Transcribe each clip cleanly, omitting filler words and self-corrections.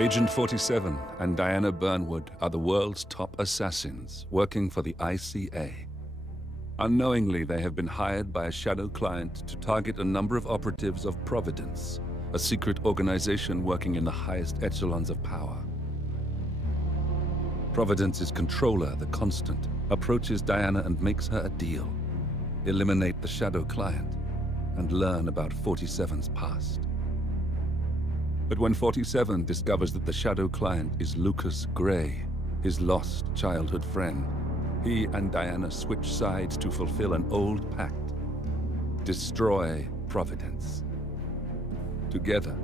Agent 47 and Diana Burnwood are the world's top assassins working for the ICA. Unknowingly, they have been hired by a shadow client to target a number of operatives of Providence, a secret organization working in the highest echelons of power. Providence's controller, the Constant, approaches Diana and makes her a deal. Eliminate the shadow client and learn about 47's past. But when 47 discovers that the shadow client is Lucas Gray, his lost childhood friend, he and Diana switch sides to fulfill an old pact: destroy Providence. Together,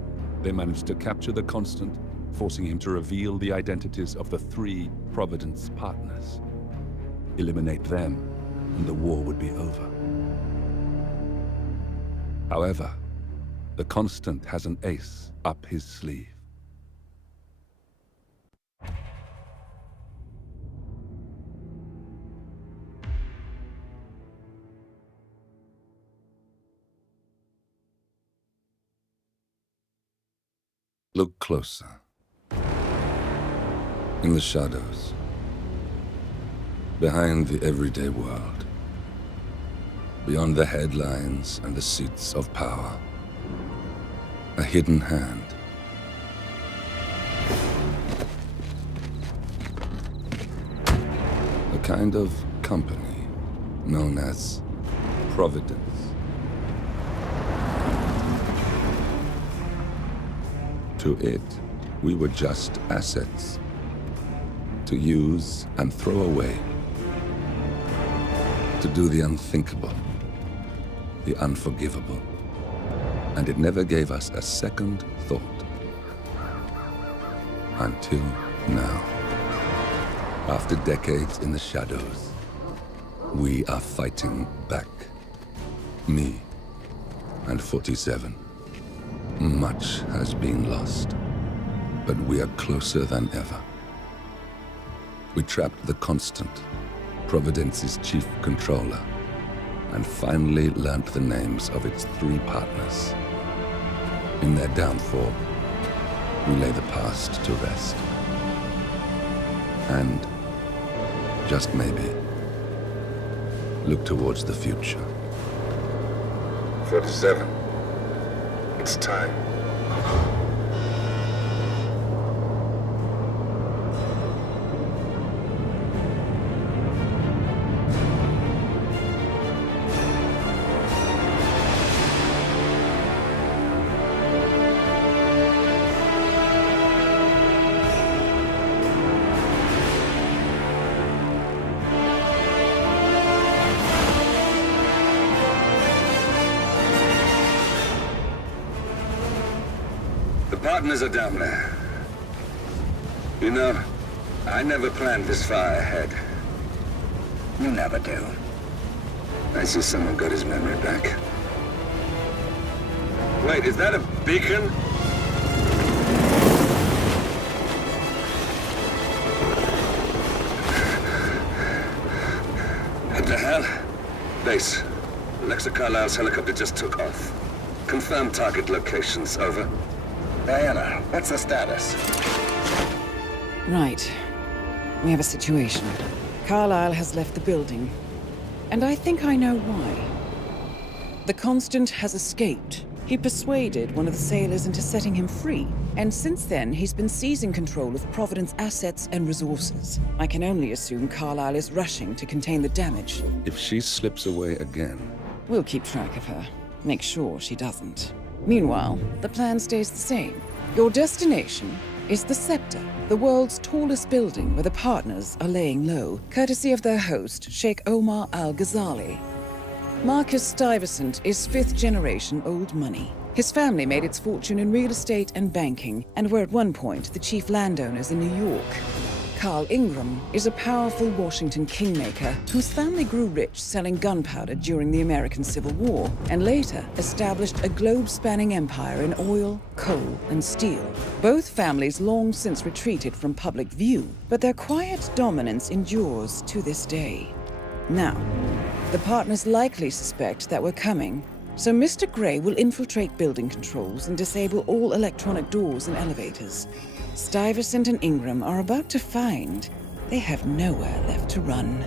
they manage to capture the Constant, forcing him to reveal the identities of the 3 Providence partners. Eliminate them, and the war would be over. However, the Constant has an ace up his sleeve. Look closer. In the shadows, behind the everyday world, beyond the headlines and the seats of power, a hidden hand. A kind of company known as Providence. To it, we were just assets to use and throw away, to do the unthinkable, the unforgivable. And it never gave us a second thought. Until now. After decades in the shadows, we are fighting back. Me and 47. Much has been lost, but we are closer than ever. We trapped the Constant, Providence's chief controller, and finally learnt the names of its 3 partners. In their downfall, we lay the past to rest. And, just maybe, look towards the future. 47. It's time. Partners are down there. You know, I never planned this far ahead. You never do. I see someone got his memory back. Wait, is that a beacon? What the hell? Base. Alexa Carlisle's helicopter just took off. Confirm target locations, over. Diana, what's the status? Right. We have a situation. Carlisle has left the building. And I think I know why. The Constant has escaped. He persuaded one of the sailors into setting him free. And since then, he's been seizing control of Providence assets and resources. I can only assume Carlisle is rushing to contain the damage. If she slips away again... We'll keep track of her. Make sure she doesn't. Meanwhile, the plan stays the same. Your destination is the Scepter, the world's tallest building where the partners are laying low, courtesy of their host, Sheikh Omar Al-Ghazali. Marcus Stuyvesant is 5th-generation old money. His family made its fortune in real estate and banking, and were at one point the chief landowners in New York. Carl Ingram is a powerful Washington kingmaker whose family grew rich selling gunpowder during the American Civil War, and later established a globe-spanning empire in oil, coal, and steel. Both families long since retreated from public view, but their quiet dominance endures to this day. Now, the partners likely suspect that we're coming, So Mr. Grey will infiltrate building controls and disable all electronic doors and elevators. Stuyvesant and Ingram are about to find they have nowhere left to run.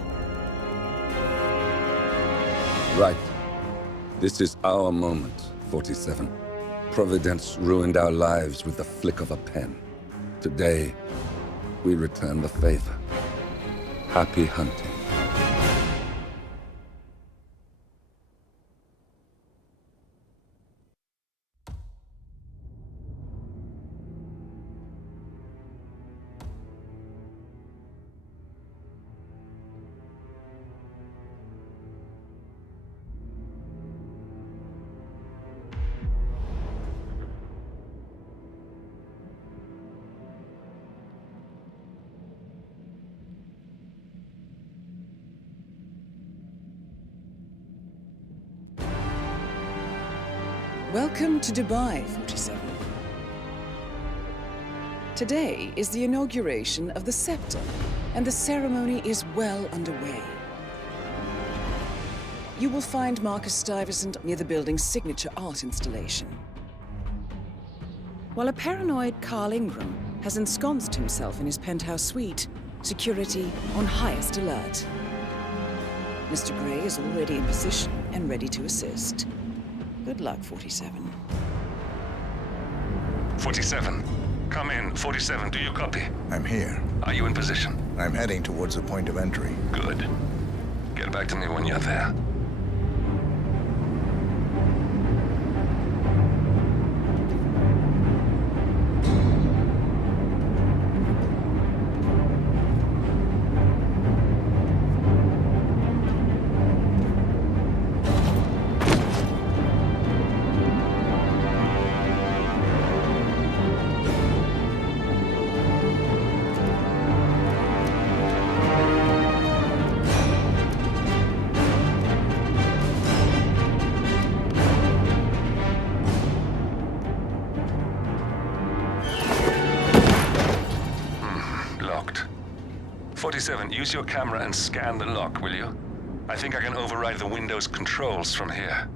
Right. This is our moment, 47. Providence ruined our lives with the flick of a pen. Today, we return the favor. Happy hunting. Welcome to Dubai, 47. Today is the inauguration of the scepter, and the ceremony is well underway. You will find Marcus Stuyvesant near the building's signature art installation, while a paranoid Carl Ingram has ensconced himself in his penthouse suite, security on highest alert. Mr. Grey is already in position and ready to assist. Good luck, 47. 47. Come in. 47, do you copy? I'm here. Are you in position? I'm heading towards the point of entry. Good. Get back to me when you're there. Locked. 47, use your camera and scan the lock, will you? I think I can override the Windows controls from here.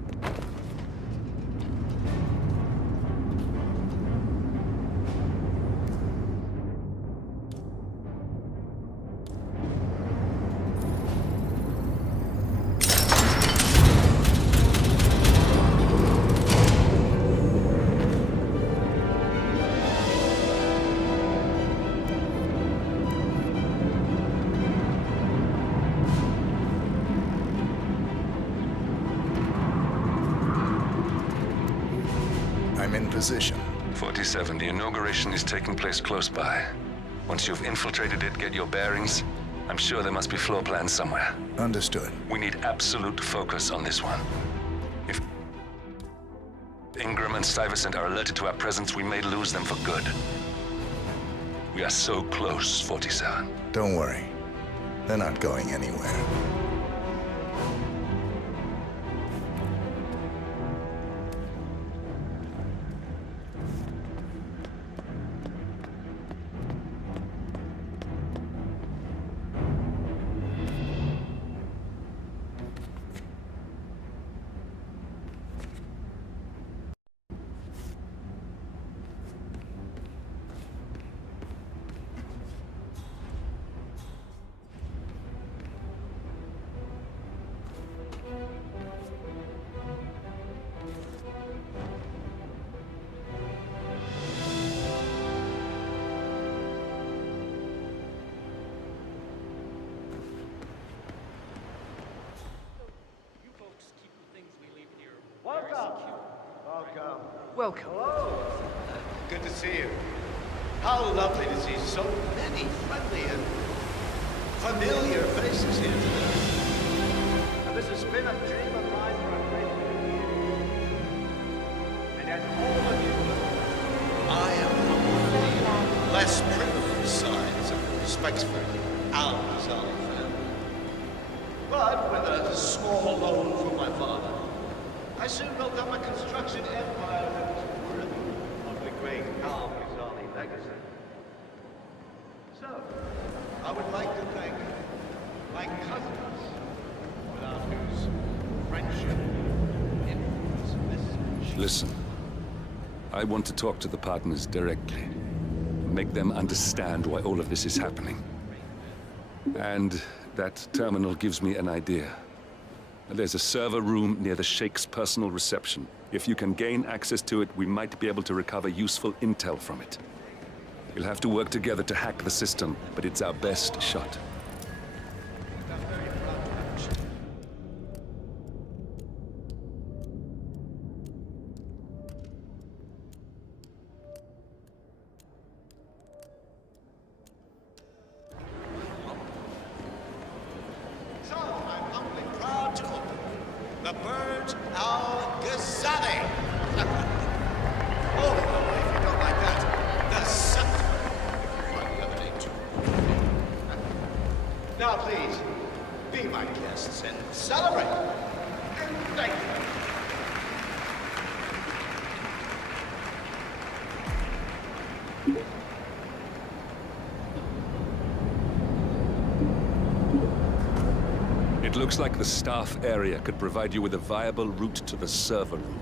I'm in position. 47, the inauguration is taking place close by. Once you've infiltrated it, get your bearings. I'm sure there must be floor plans somewhere. Understood. We need absolute focus on this one. If Ingram and Stuyvesant are alerted to our presence, we may lose them for good. We are so close, 47. Don't worry. They're not going anywhere. Welcome. Hello. Good to see you. How lovely to see so many friendly and familiar faces here today. Now, this has been a dream of mine for a great many years. And as all of you know, I am from one of the less privileged sides of the respectful Al-Azali family. But with a small loan from my father, I soon built up a construction empire that was worthy of the great Al-Azali legacy. So, I would like to thank my cousins, without whose friendship, influence, Listen, I want to talk to the partners directly. Make them understand why all of this is happening. And that terminal gives me an idea. There's a server room near the Sheikh's personal reception. If you can gain access to it, we might be able to recover useful intel from it. We'll have to work together to hack the system, but it's our best shot. So, I'm humbly proud to open the Burj Al Ghazali. Oh, if you don't like that, the scepter. On the other day, too. Now, please, be my guests and celebrate. Thank you. It looks like the staff area could provide you with a viable route to the server room.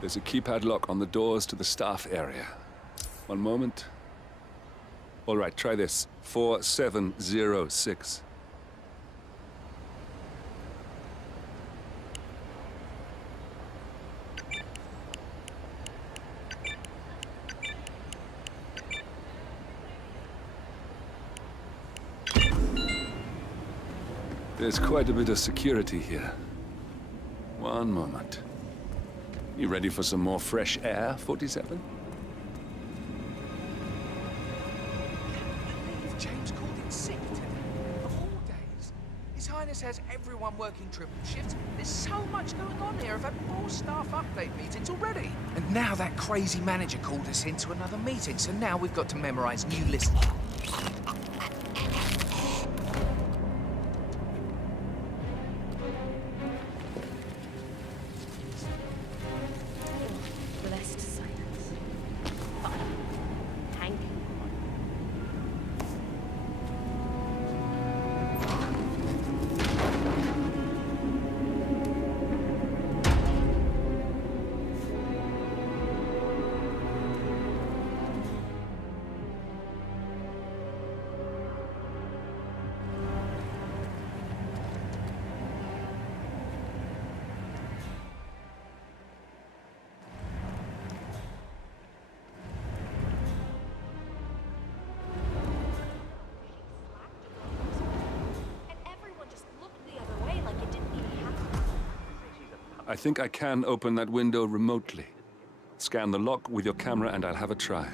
There's a keypad lock on the doors to the staff area. One moment. All right, try this. 4706. There's quite a bit of security here. One moment. You ready for some more fresh air, 47? James called it secretive. Of all days. His Highness has everyone working triple shifts. There's so much going on here. I've had 4 staff update meetings already. And now that crazy manager called us into another meeting, so now we've got to memorize new lists. Blessed silence. Thank you. And everyone just looked the other way like it didn't even happen. I think I can open that window remotely. Scan the lock with your camera and I'll have a try.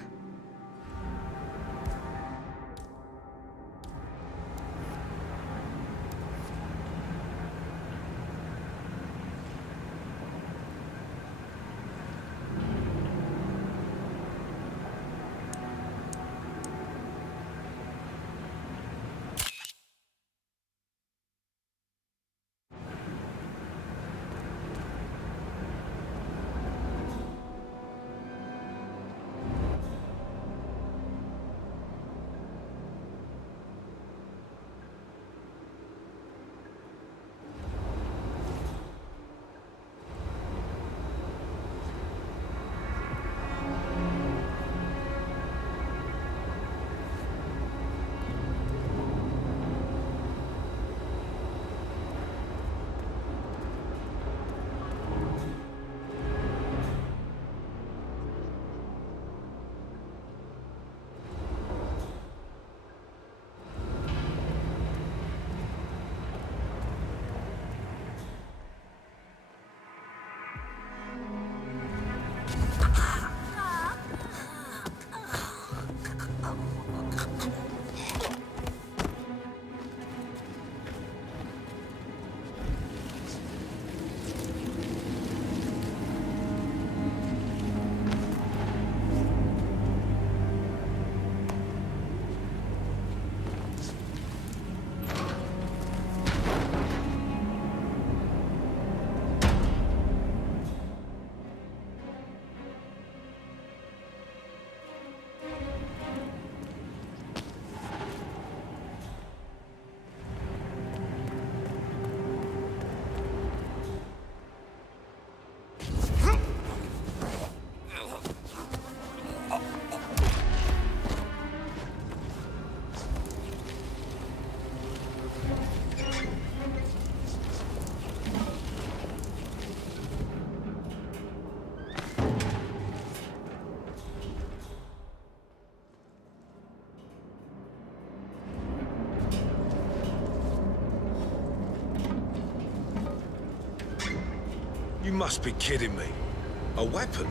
You must be kidding me. A weapon?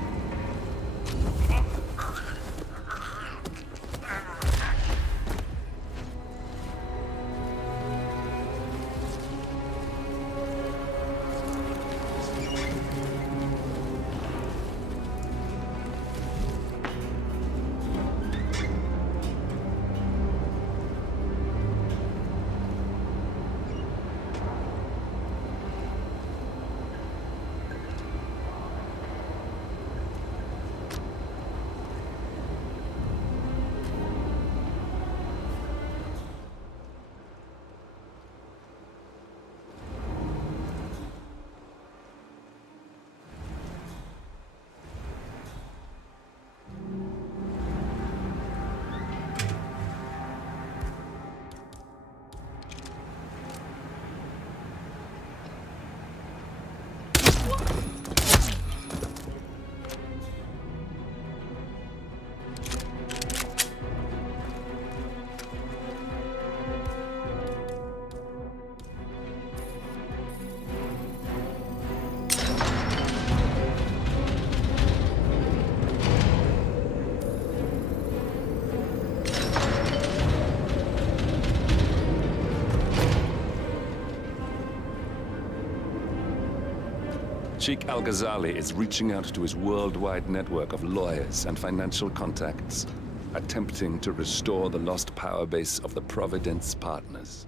Sheikh Al-Ghazali is reaching out to his worldwide network of lawyers and financial contacts, attempting to restore the lost power base of the Providence partners.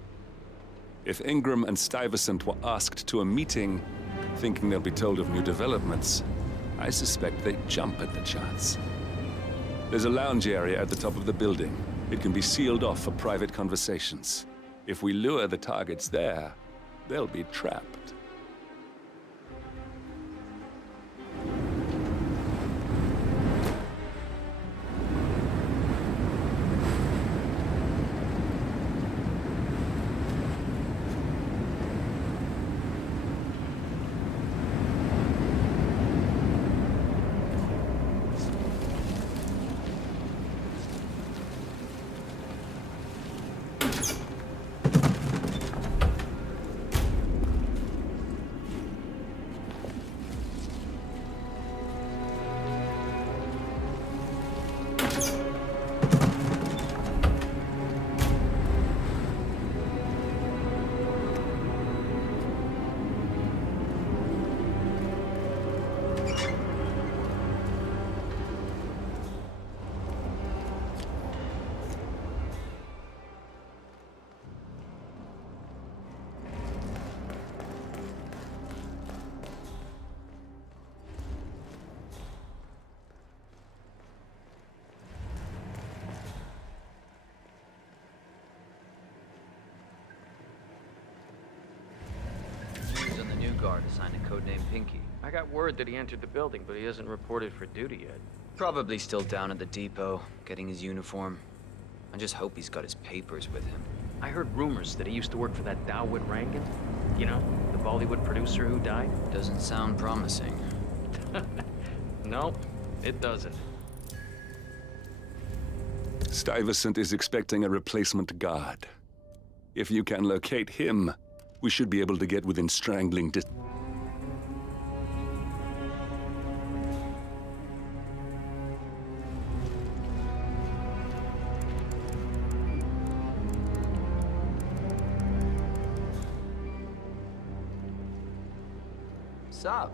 If Ingram and Stuyvesant were asked to a meeting, thinking they'll be told of new developments, I suspect they'd jump at the chance. There's a lounge area at the top of the building. It can be sealed off for private conversations. If we lure the targets there, they'll be trapped. Guard assigned a codename Pinky. I got word that he entered the building, but he hasn't reported for duty yet. Probably still down at the depot, getting his uniform. I just hope he's got his papers with him. I heard rumors that he used to work for that Dawood Rangan. You know, the Bollywood producer who died? Doesn't sound promising. Nope, it doesn't. Stuyvesant is expecting a replacement guard. If you can locate him, we should be able to get within strangling distance. Sup?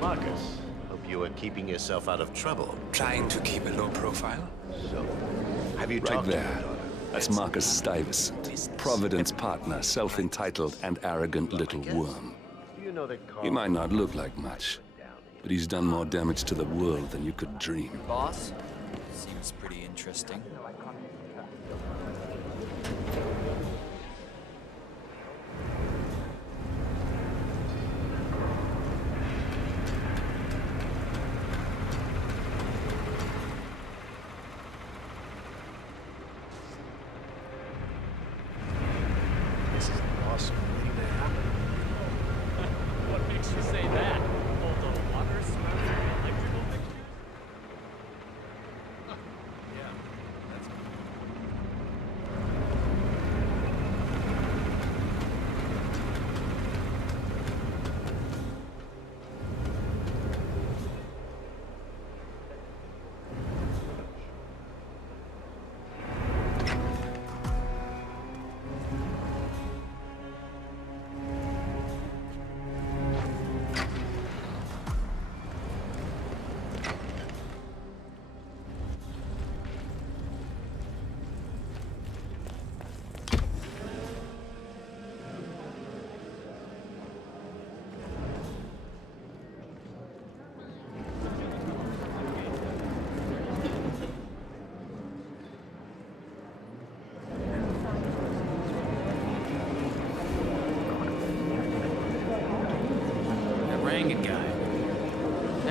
Marcus, hope you are keeping yourself out of trouble. Trying to keep a low profile? So, have you Right talked to your there. daughter? That's Marcus Stuyvesant, Providence partner, self-entitled and arrogant little worm. You know that Carl... He might not look like much, but he's done more damage to the world than you could dream. Boss? Seems pretty interesting. This is awesome waiting to happen. What makes you say that? Although water, smoke, electrical fixtures?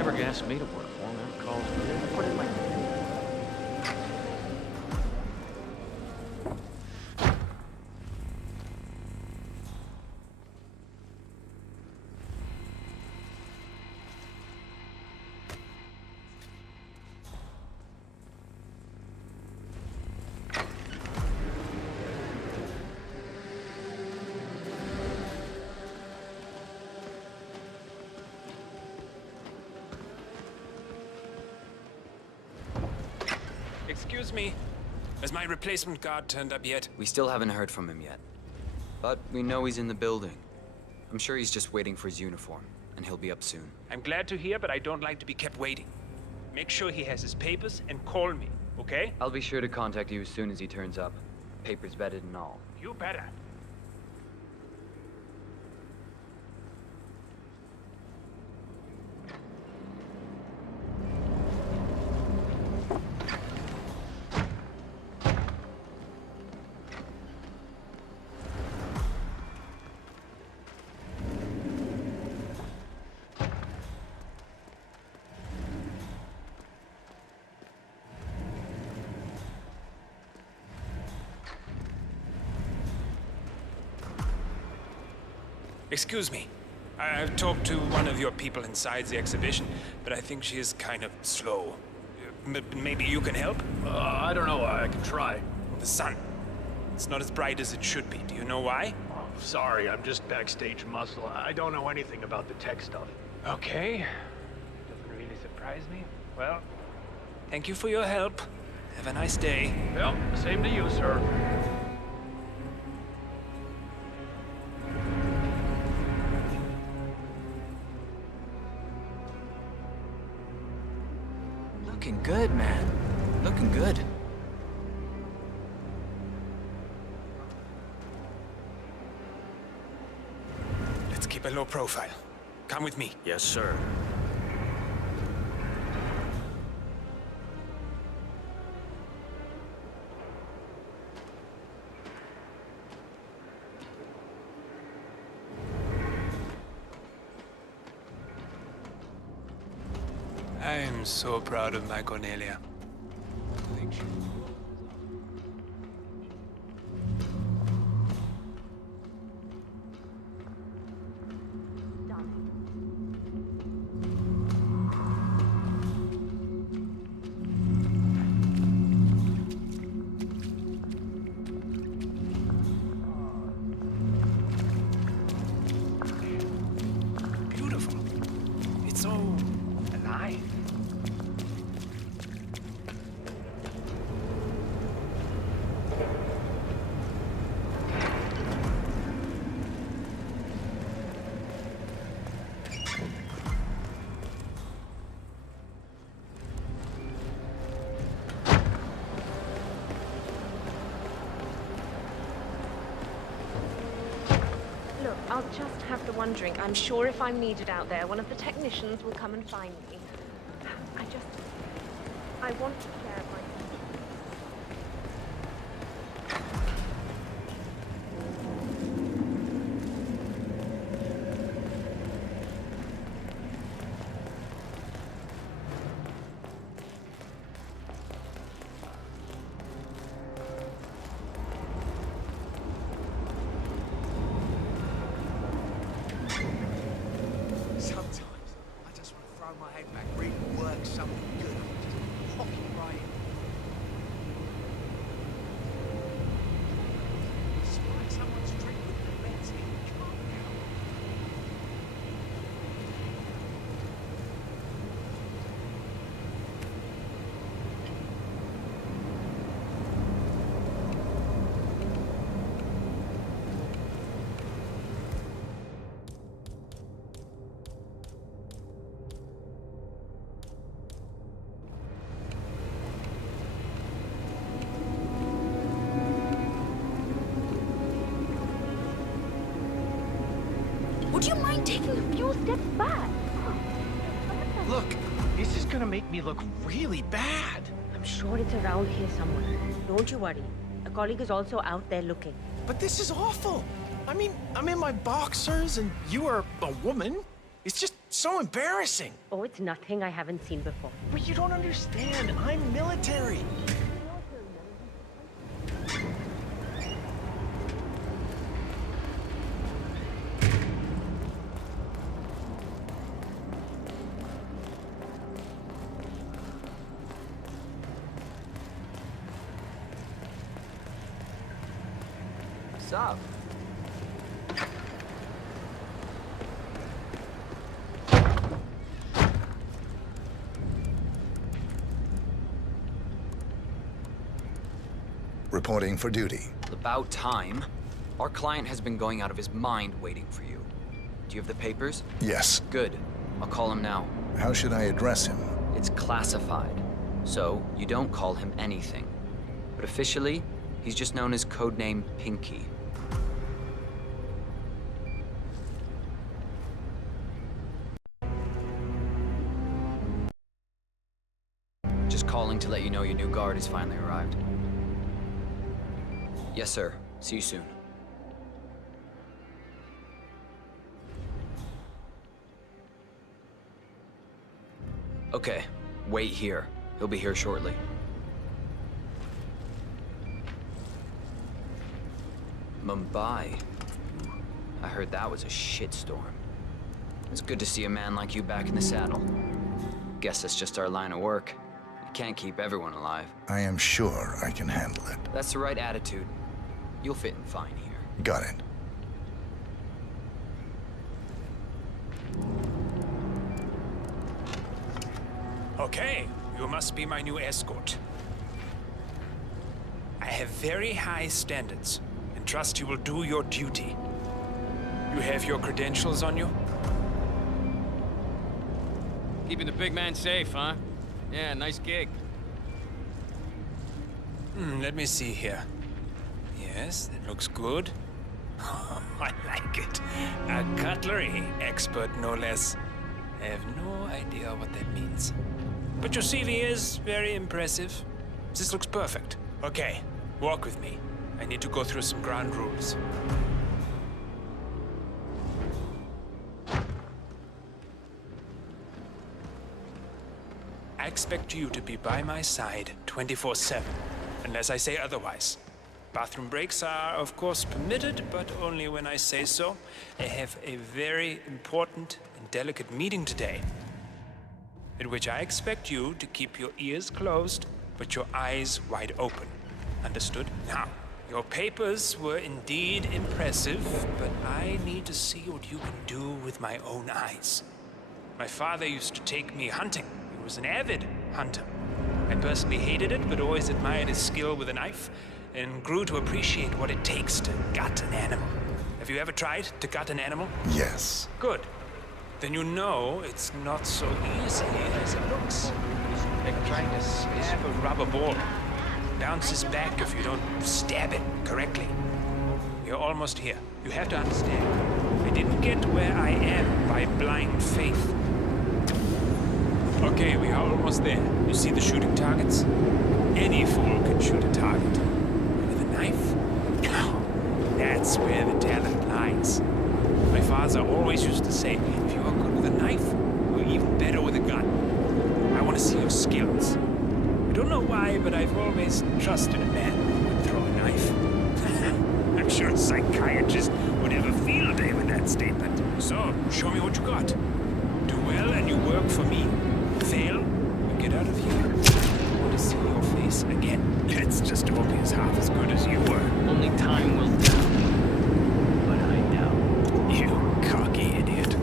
never asked me to work for him. Never calls me. Never put in my... Excuse me. Has my replacement guard turned up yet? We still haven't heard from him yet. But we know he's in the building. I'm sure he's just waiting for his uniform, and he'll be up soon. I'm glad to hear, but I don't like to be kept waiting. Make sure he has his papers and call me, okay? I'll be sure to contact you as soon as he turns up. Papers vetted and all. You better. Excuse me. I've talked to one of your people inside the exhibition, but I think she is kind of slow. Maybe you can help? I don't know. I can try. The sun. It's not as bright as it should be. Do you know why? Oh, sorry, I'm just backstage muscle. I don't know anything about the tech stuff. Okay. Doesn't really surprise me. Well, thank you for your help. Have a nice day. Well, same to you, sir. Looking good, man. Looking good. Let's keep a low profile. Come with me. Yes, sir. I'm so proud of my Cornelia. Beautiful. It's so alive. Look, I'll just have the one drink. I'm sure if I'm needed out there, one of the technicians will come and find me. I want to share my... Sometimes I just want to throw my head back, really work something good. Just pop it right in. Spike someone's drink with the let's in. Calm down. Would you mind taking a few steps back? Look, this is gonna make me look really bad. I'm sure it's around here somewhere. Don't you worry. A colleague is also out there looking. But this is awful. I mean, I'm in my boxers and you are a woman. It's just so embarrassing. Oh, it's nothing I haven't seen before. But you don't understand. I'm military. What's up? Reporting for duty. About time. Our client has been going out of his mind waiting for you. Do you have the papers? Yes. Good. I'll call him now. How should I address him? It's classified, so you don't call him anything. But officially, he's just known as codename Pinky. Just calling to let you know your new guard has finally arrived. Yes, sir. See you soon. Okay, wait here. He'll be here shortly. Mumbai. I heard that was a shitstorm. It's good to see a man like you back in the saddle. Guess that's just our line of work. You can't keep everyone alive. I am sure I can handle it. That's the right attitude. You'll fit in fine here. Got it. Okay, you must be my new escort. I have very high standards, and trust you will do your duty. You have your credentials on you? Keeping the big man safe, huh? Yeah, nice gig. Let me see here. Yes, that looks good. Oh, I like it. A cutlery expert, no less. I have no idea what that means. But your CV is very impressive. This looks perfect. Okay, walk with me. I need to go through some ground rules. I expect you to be by my side 24/7, unless I say otherwise. Bathroom breaks are, of course, permitted, but only when I say so. I have a very important and delicate meeting today, in which I expect you to keep your ears closed, but your eyes wide open. Understood? Now, your papers were indeed impressive, but I need to see what you can do with my own eyes. My father used to take me hunting. He was an avid hunter. I personally hated it, but always admired his skill with a knife, and grew to appreciate what it takes to gut an animal. Have you ever tried to gut an animal? Yes. Good. Then you know it's not so easy as it looks. Like trying to stab a rubber ball. Bounces back if you don't stab it correctly. You're almost here. You have to understand. I didn't get where I am by blind faith. Okay, we are almost there. You see the shooting targets? Any fool can shoot a target. With a knife? No. That's where the talent lies. My father always used to say, if you are good with a knife, you're even better with a gun. I want to see your skills. I don't know why, but I've always trusted a man who would throw a knife. I'm sure a psychiatrist would have a field day with that statement. So, show me what you got. Do well and you work for me. Fail, you get out of here. I want to see your face again. Let's just hope he's half as good as you were. Only time will tell. But I doubt. You cocky idiot.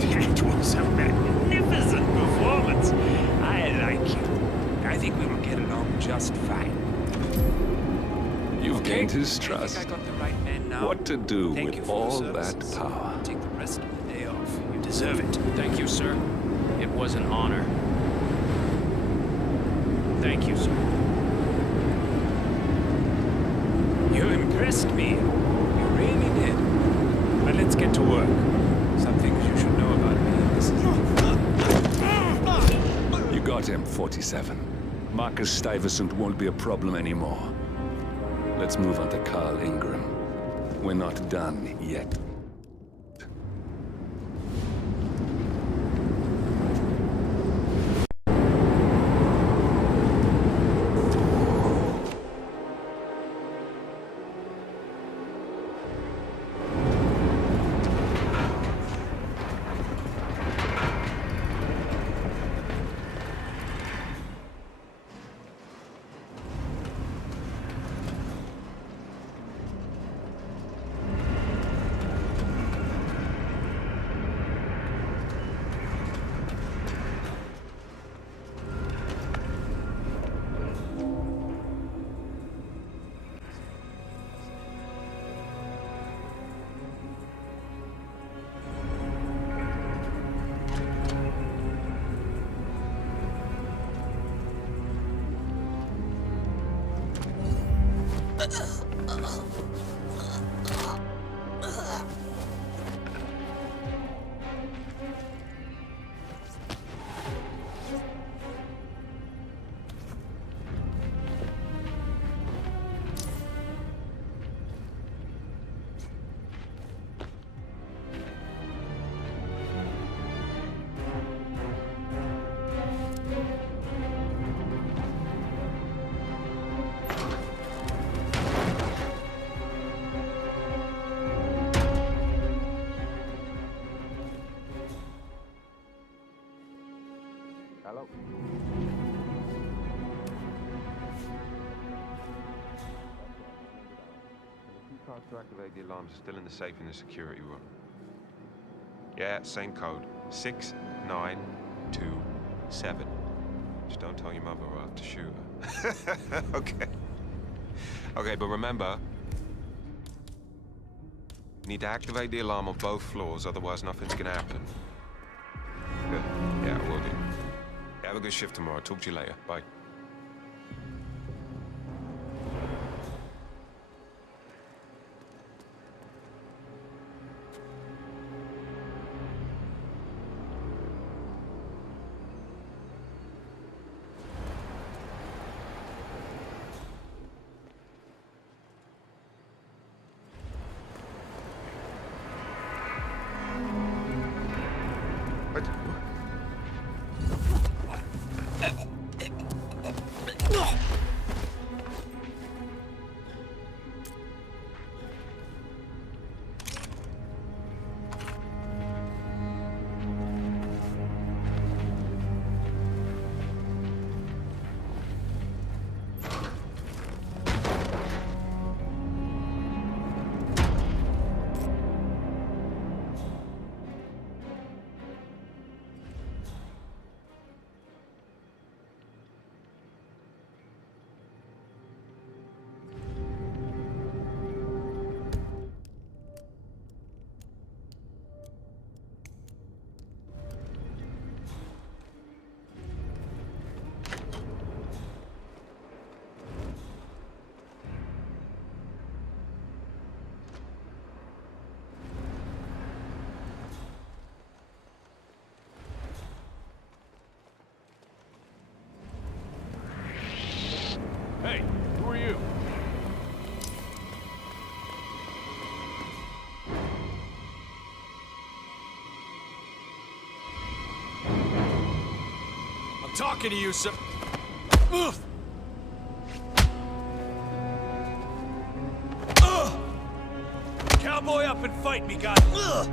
That was a magnificent performance. I like you. I think we will get along just fine. You've gained his I trust. think I got the right man now. What to do Thank you with for your all that services. power? Take the rest of the day off. You deserve it. Thank you, sir. It was an honor. Thank you, sir. You impressed me. You really did. But let's get to work. Some things you should know about me. This is... him, 47. Marcus Stuyvesant won't be a problem anymore. Let's move on to Carl Ingram. We're not done yet. Hello? The key cards to activate the alarms are still in the safe in the security room. Yeah, same code. 6927. Just don't tell your mother or I'll have to shoot her. Okay. Okay, but remember, you need to activate the alarm on both floors, otherwise nothing's gonna happen. Good. Yeah, I will do. Have a good shift tomorrow. Talk to you later. Bye. Hey, who are you? I'm talking to you, sir. Ugh. Cowboy up and fight me, guy. Ugh.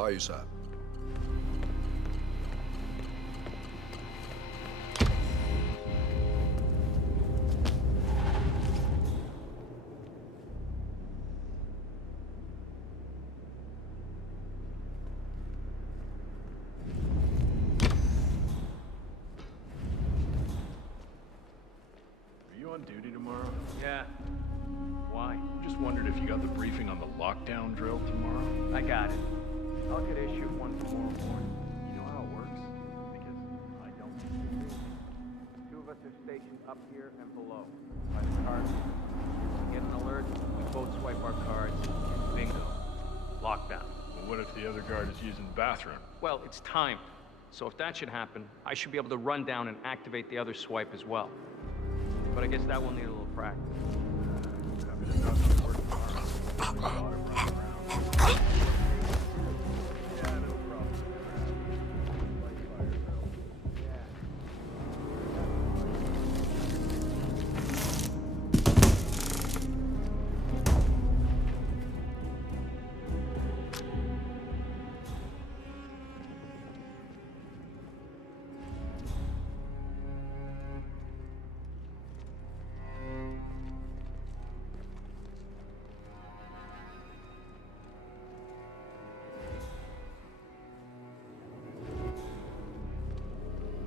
Eyes up. Are you on duty tomorrow? Yeah. Why? Just wondered if you got the briefing on the lockdown drill tomorrow. I got it. I'll get issued one tomorrow morning. You know how it works? Because I don't. Two of us are stationed up here and below. By the cards. Get an alert, we both swipe our cards. Bingo. Lockdown. Well, what if the other guard is using the bathroom? Well, it's timed. So if that should happen, I should be able to run down and activate the other swipe as well. But I guess that will need a little practice.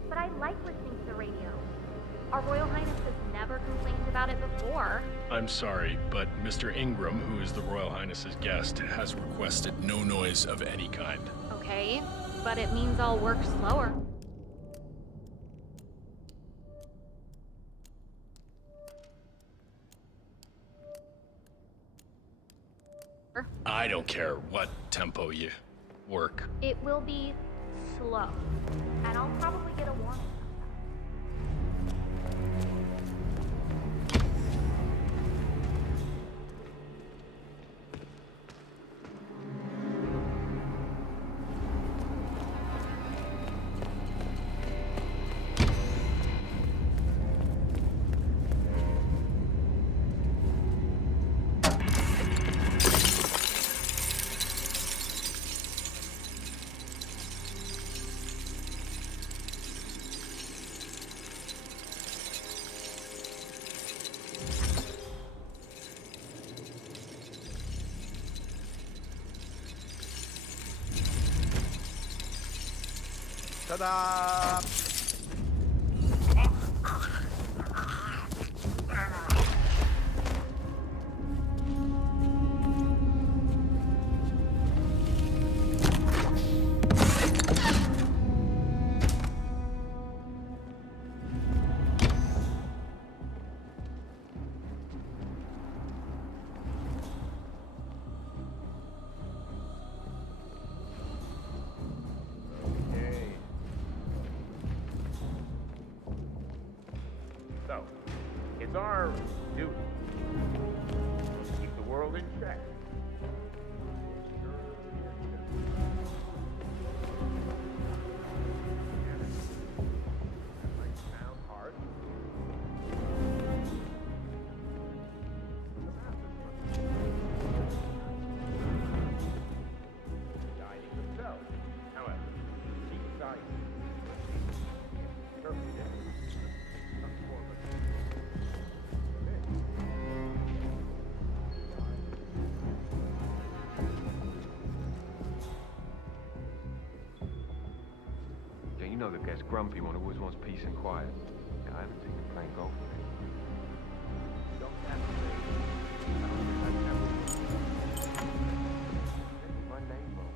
But I like listening to the radio. Our Royal Highness has never complained about it before. I'm sorry, but Mr. Ingram, who is the Royal Highness's guest, has requested no noise of any kind. Okay, but it means I'll work slower. I don't care what tempo you work. It will be slow, and I'll probably get a warning. Ta-da! So, it's our duty to keep the world in check. Yeah, you know the guy's grumpy one, always wants peace and quiet. Yeah, I haven't seen him playing golf with him. My name wrong.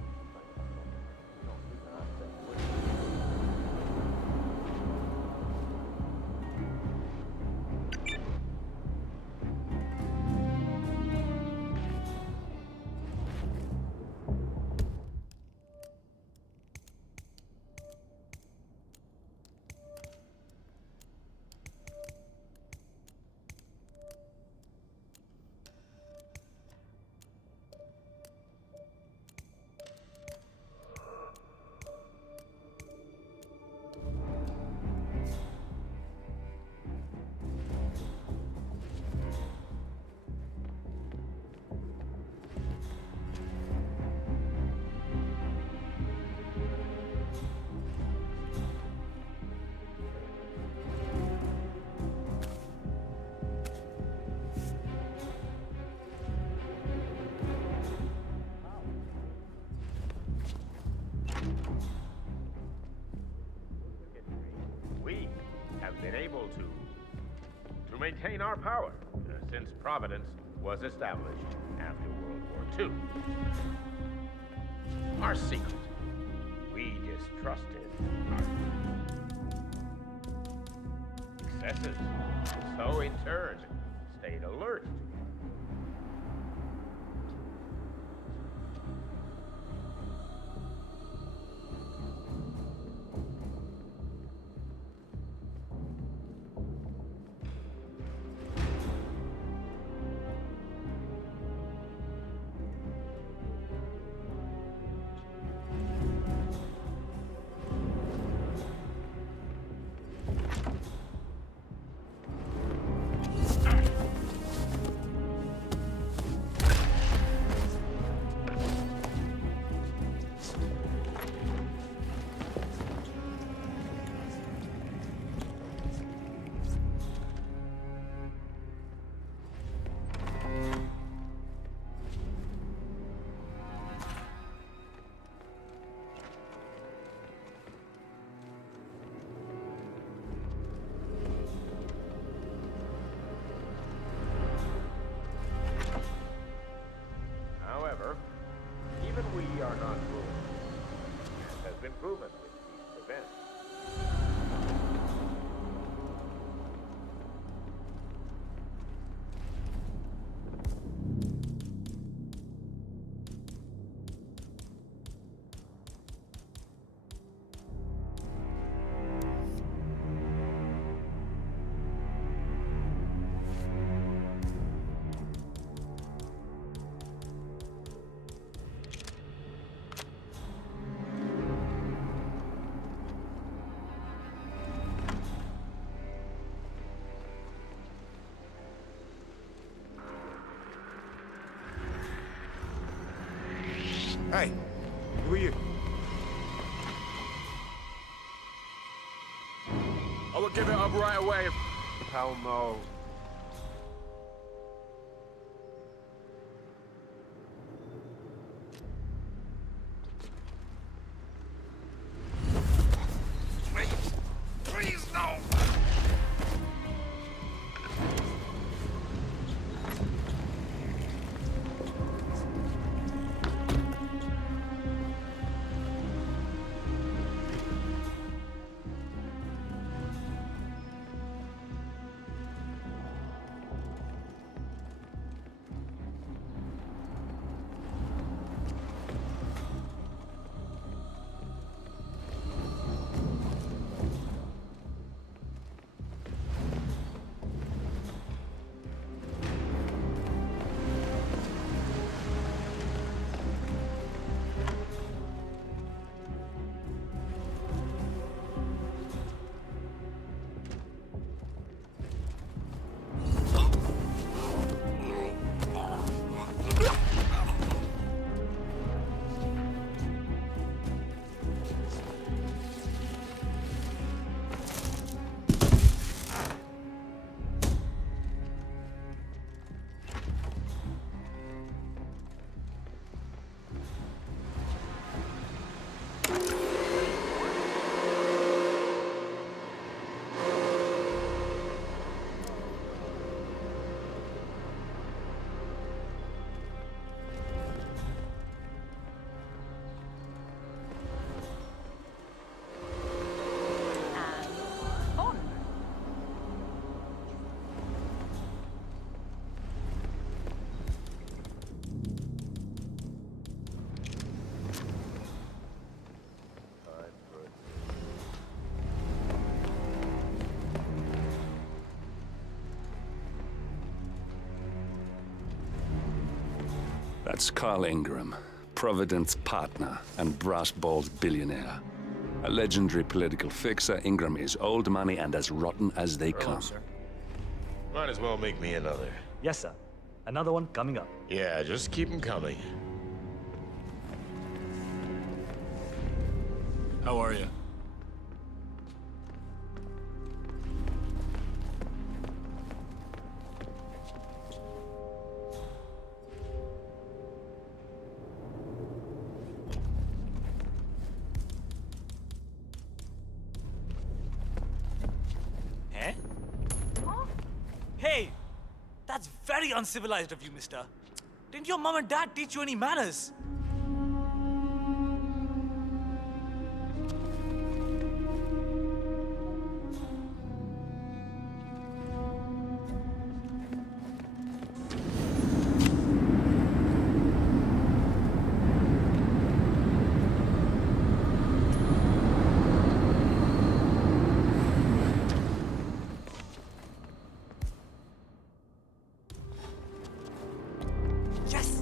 able to maintain our power since Providence was established after World War II. Our secret, we distrusted our successes, so in turn stayed alert to them. Even we are not ruled, as has been proven with these events. Hey, who are you? I will give it up right away. Hell no. Please, no! That's Carl Ingram, Providence partner and brass balls billionaire. A legendary political fixer, Ingram is old money and as rotten as they come. Sir. Might as well make me another. Yes, sir. Another one coming up. Yeah, just keep them coming. How are you? Huh? That's very uncivilized of you, mister. Didn't your mom and dad teach you any manners? Yes!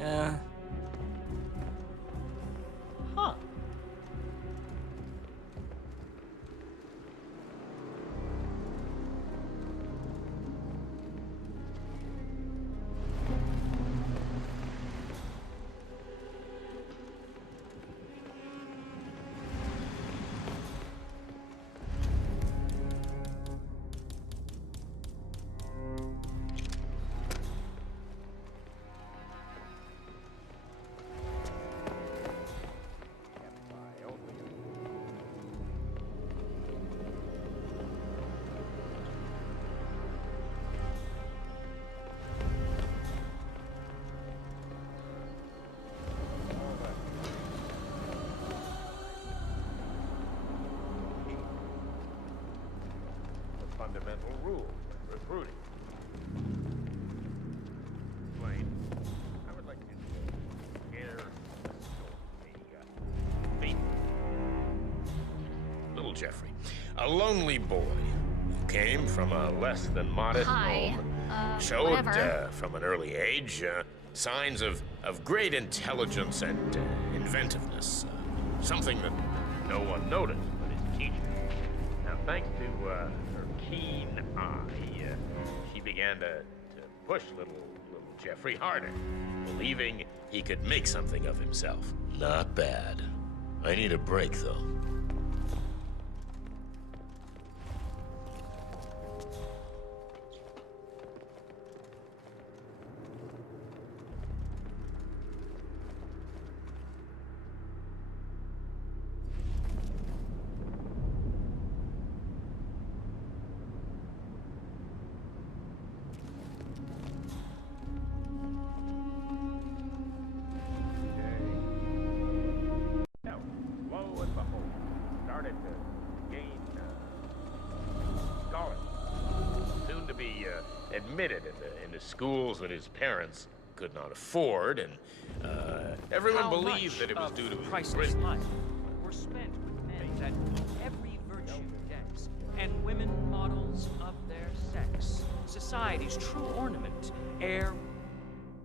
Yeah. Huh. Fundamental rule when recruiting. Blaine, I would like to enter Little Jeffrey, a lonely boy who came from a less than modest home, showed from an early age signs of great intelligence and inventiveness, something that no one noticed but his teacher. Now, thanks to her keen eye, she began to push little Jeffrey harder, believing he could make something of himself. Not bad. I need a break, though. Admitted in the schools that his parents could not afford, and everyone believed that it was due to his priceless life were spent with men that every virtue decks, and women models of their sex, society's true ornament. Ere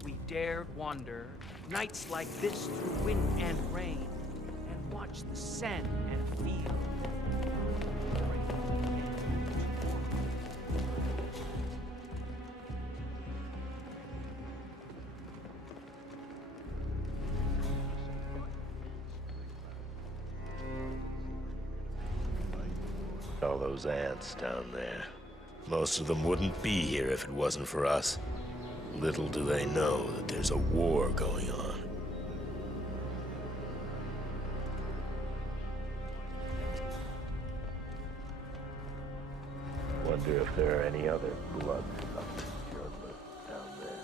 we dared wander, nights like this through wind and rain, and watch the send and feel. All those ants down there. Most of them wouldn't be here if it wasn't for us. Little do they know that there's a war going on. Wonder if there are any other blood-sucking journalists down there.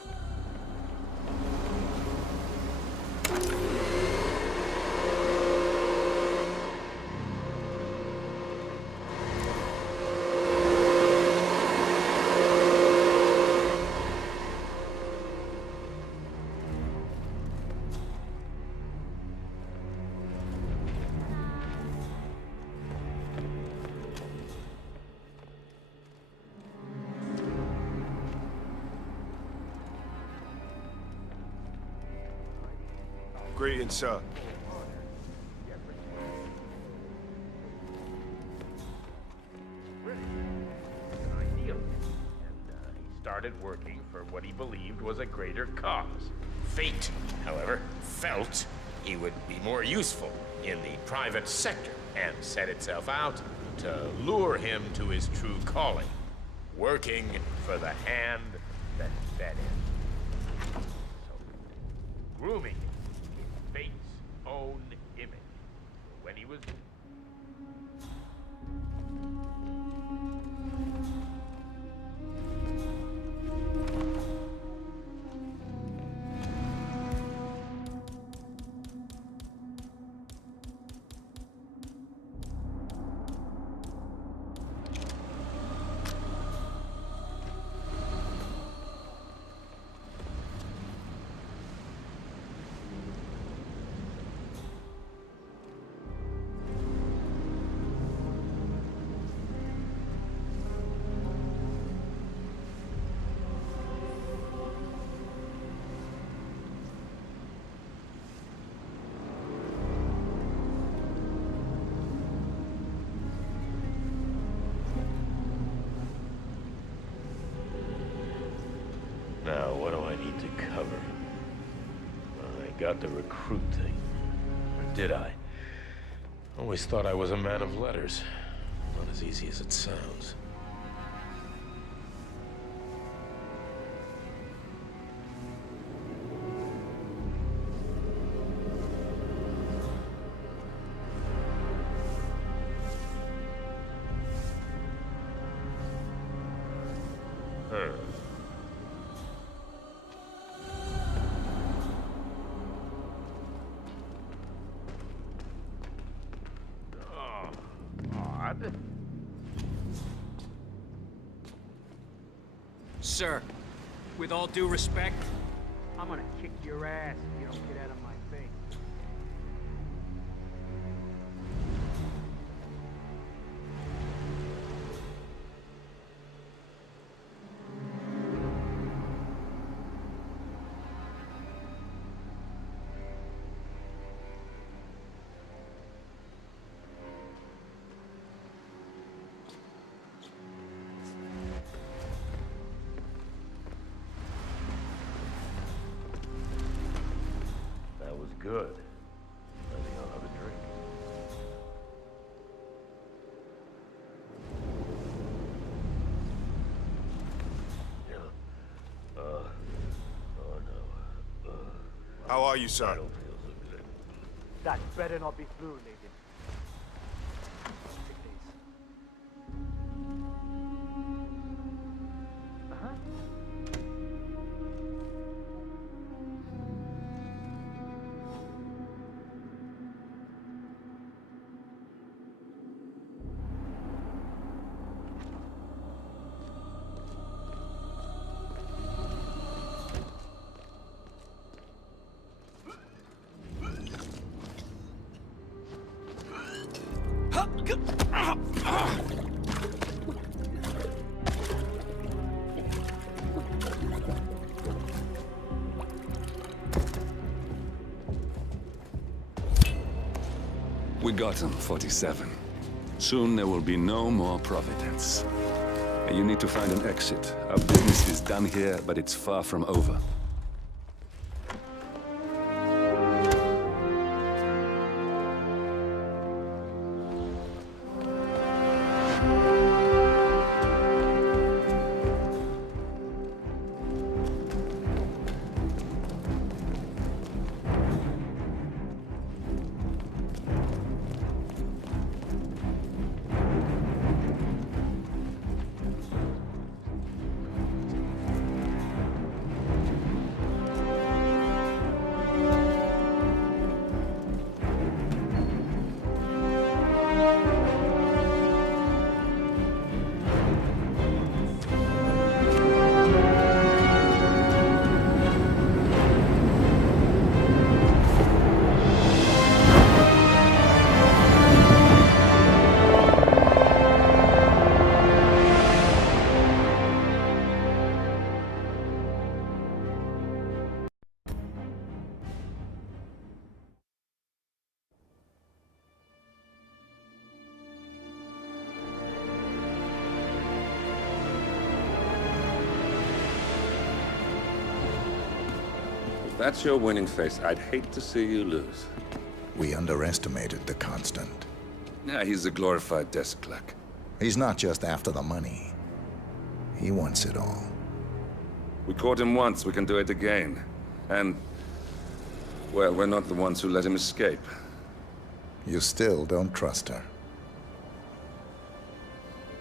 Greetings, sir. He started working for what he believed was a greater cause. Fate, however, felt he would be more useful in the private sector and set itself out to lure him to his true calling, working for the hand that fed him. So, grooming him in fate's own image. When he was Now, what do I need to cover? I got the recruit thing. Or did I? Always thought I was a man of letters. Not as easy as it sounds. Sir, with all due respect, I'm gonna kick your ass if you don't get out of my face. Good. I think I'll have a drink. Yeah. Oh no. How are you, sir? I don't feel so good. That better not be flu related. We got him, 47. Soon there will be no more Providence. You need to find an exit. Our business is done here, but it's far from over. If that's your winning face, I'd hate to see you lose. We underestimated the Constant. Yeah, he's a glorified desk clerk. He's not just after the money. He wants it all. We caught him once, we can do it again. And, well, we're not the ones who let him escape. You still don't trust her.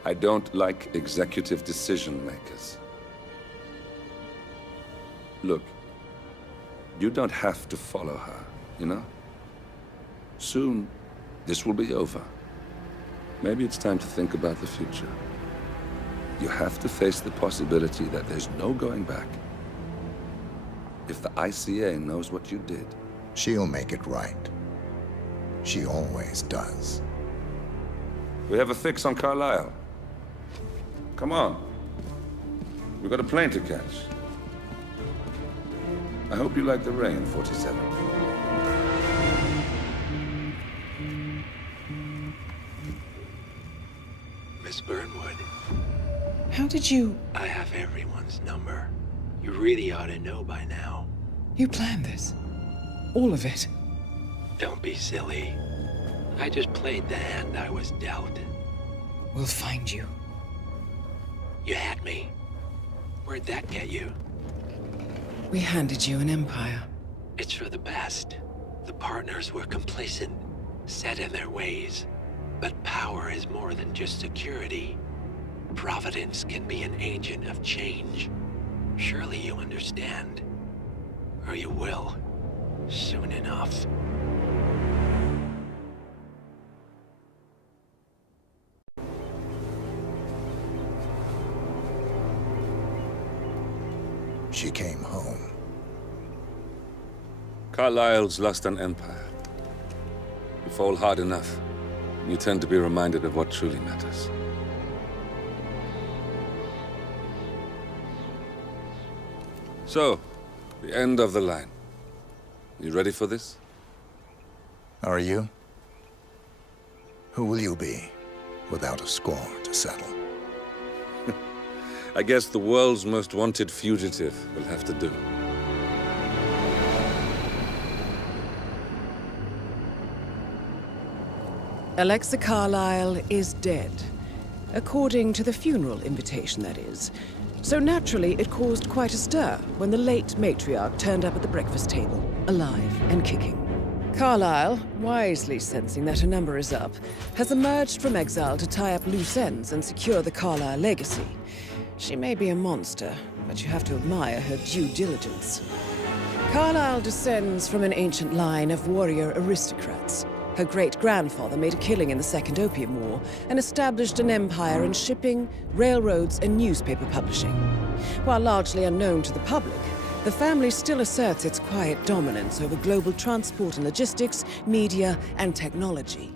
I don't like executive decision makers. Look, you don't have to follow her, you know? Soon, this will be over. Maybe it's time to think about the future. You have to face the possibility that there's no going back. If the ICA knows what you did... She'll make it right. She always does. We have a fix on Carlisle. Come on. We've got a plane to catch. I hope you like the rain, 47. Miss Burnwood. How did you... I have everyone's number. You really ought to know by now. You planned this? All of it? Don't be silly. I just played the hand I was dealt. We'll find you. You had me. Where'd that get you? We handed you an empire. It's for the best. The partners were complacent, set in their ways. But power is more than just security. Providence can be an agent of change. Surely you understand. Or you will. Soon enough. She came home. Carlyle's lost an empire. You fall hard enough, you tend to be reminded of what truly matters. So, the end of the line. You ready for this? Are you? Who will you be, without a score to settle? I guess the world's most wanted fugitive will have to do. Alexa Carlyle is dead. According to the funeral invitation, that is. So naturally, it caused quite a stir when the late matriarch turned up at the breakfast table, alive and kicking. Carlyle, wisely sensing that her number is up, has emerged from exile to tie up loose ends and secure the Carlyle legacy. She may be a monster, but you have to admire her due diligence. Carlyle descends from an ancient line of warrior aristocrats. Her great-grandfather made a killing in the Second Opium War and established an empire in shipping, railroads, and newspaper publishing. While largely unknown to the public, the family still asserts its quiet dominance over global transport and logistics, media, and technology.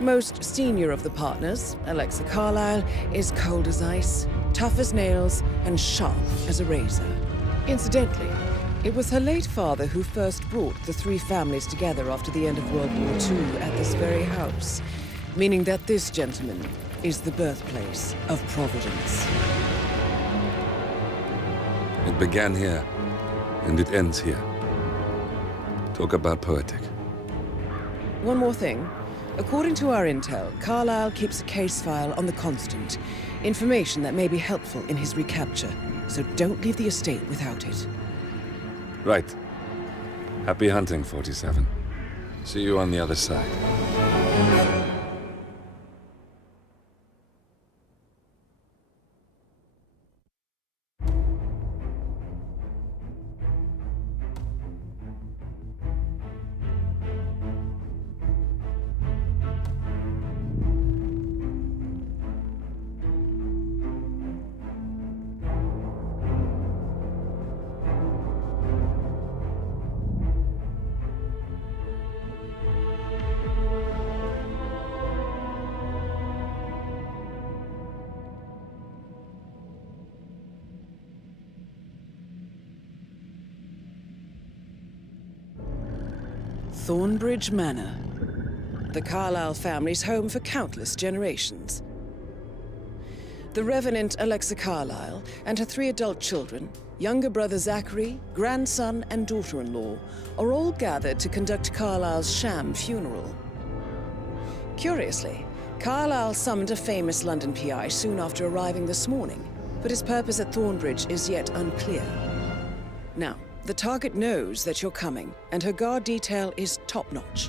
Most senior of the partners, Alexa Carlyle, is cold as ice, tough as nails, and sharp as a razor. Incidentally, it was her late father who first brought the three families together after the end of World War II at this very house, meaning that this gentleman is the birthplace of Providence. It began here, and it ends here. Talk about poetic. One more thing. According to our intel, Carlyle keeps a case file on the Constant. Information that may be helpful in his recapture, so don't leave the estate without it. Right. Happy hunting, 47. See you on the other side. Thornbridge Manor. The Carlyle family's home for countless generations. The Revenant Alexa Carlyle and her 3 adult children, younger brother Zachary, grandson, and daughter-in-law, are all gathered to conduct Carlyle's sham funeral. Curiously, Carlyle summoned a famous London PI soon after arriving this morning, but his purpose at Thornbridge is yet unclear. Now, the target knows that you're coming, and her guard detail is top-notch.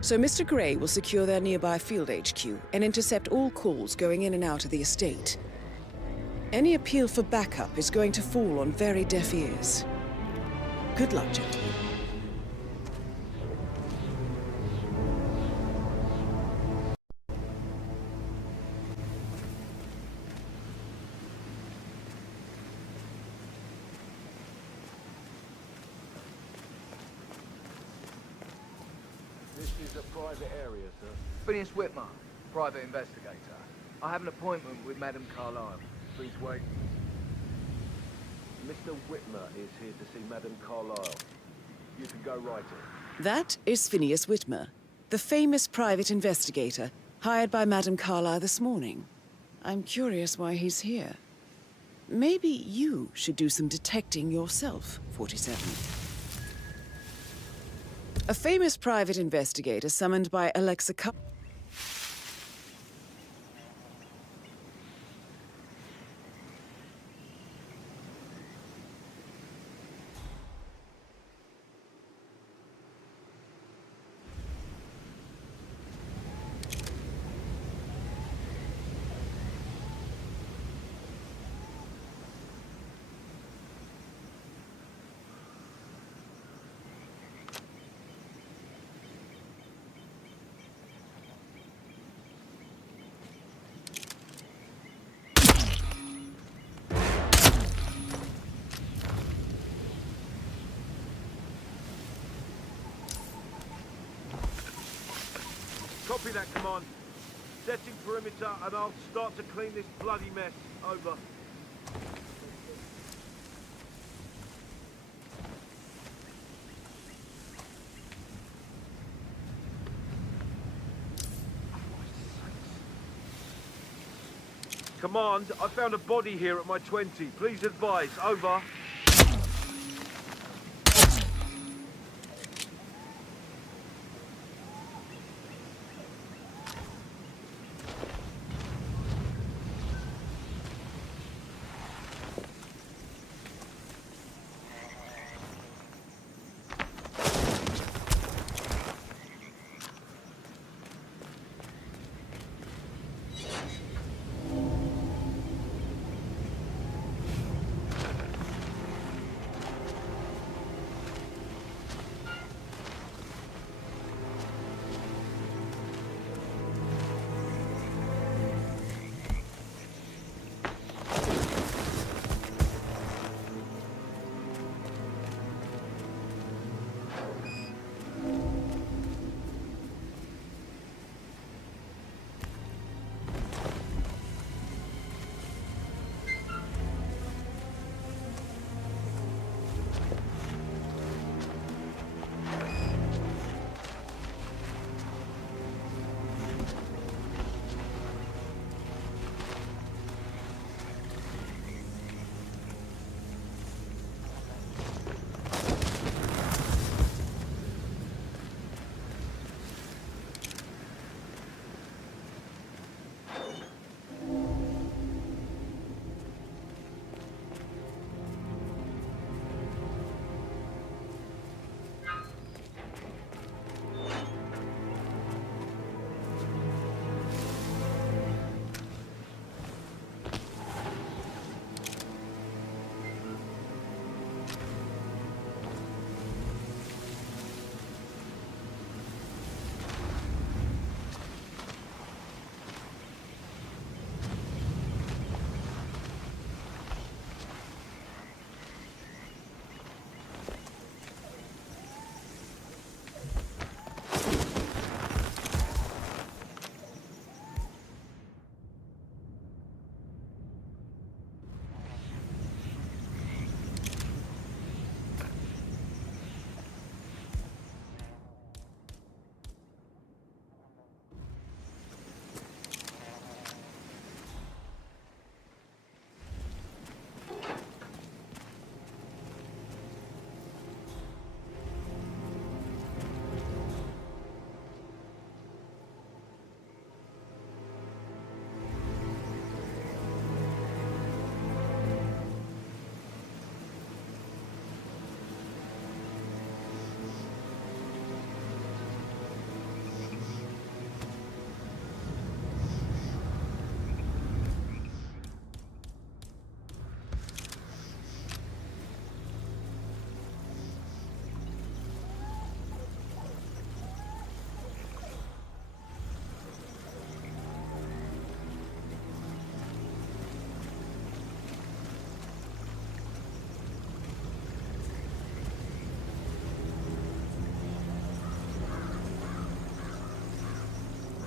So Mr. Gray will secure their nearby field HQ and intercept all calls going in and out of the estate. Any appeal for backup is going to fall on very deaf ears. Good luck, gentlemen. Private area, sir. Phineas Whitmer, private investigator. I have an appointment with Madame Carlyle. Please wait. Mr. Whitmer is here to see Madame Carlyle. You can go right in. That is Phineas Whitmer, the famous private investigator hired by Madame Carlyle this morning. I'm curious why he's here. Maybe you should do some detecting yourself, 47. A famous private investigator summoned by Alexa Copy that, command. Setting perimeter and I'll start to clean this bloody mess. Over. Command, I found a body here at my 20. Please advise. Over.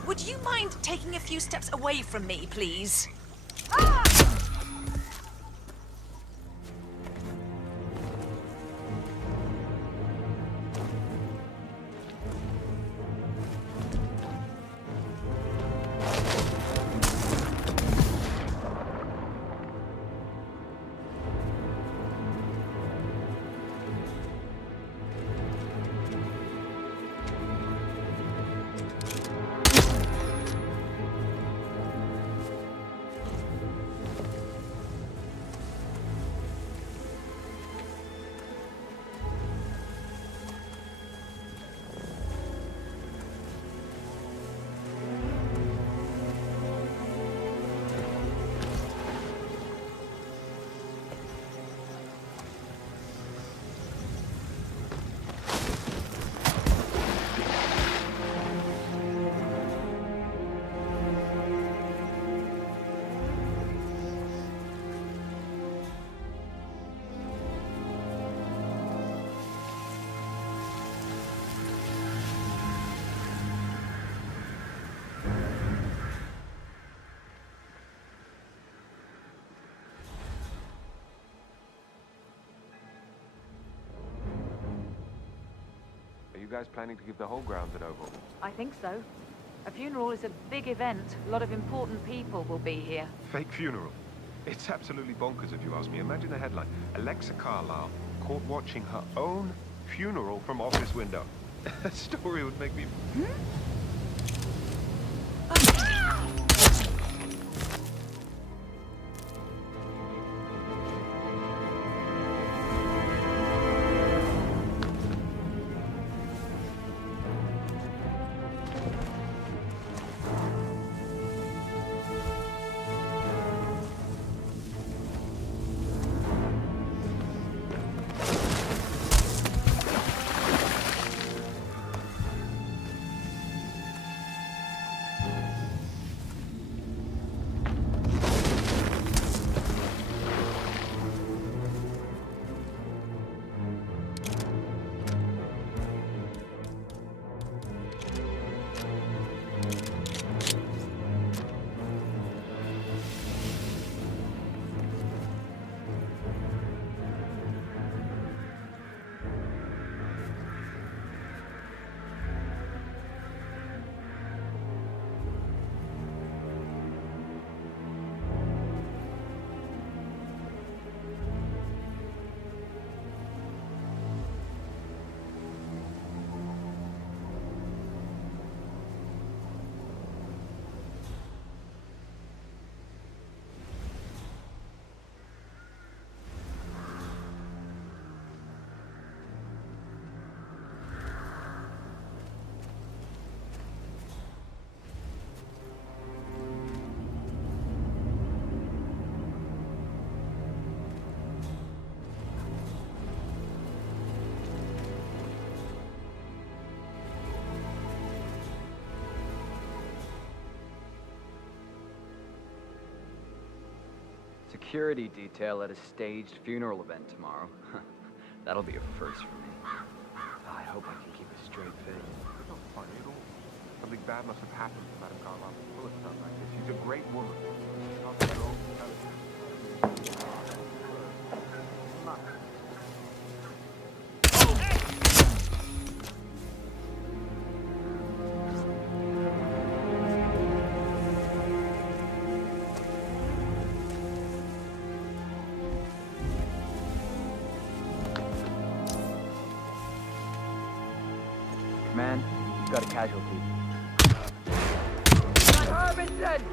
Would you mind taking a few steps away from me, please? guys planning to give the whole grounds an overhaul? I think so. A funeral is a big event. A lot of important people will be here. Fake funeral? It's absolutely bonkers if you ask me. Imagine the headline. Alexa Carlisle caught watching her own funeral from office window. That story would make me... Security detail at a staged funeral event tomorrow. That'll be a first for me. I hope I can keep a straight face. It's not funny at all. Something bad must have happened to Madame Carlisle to pull it stuff like this. She's a great woman. Not at all. Man, you've got a casualty. Robinson!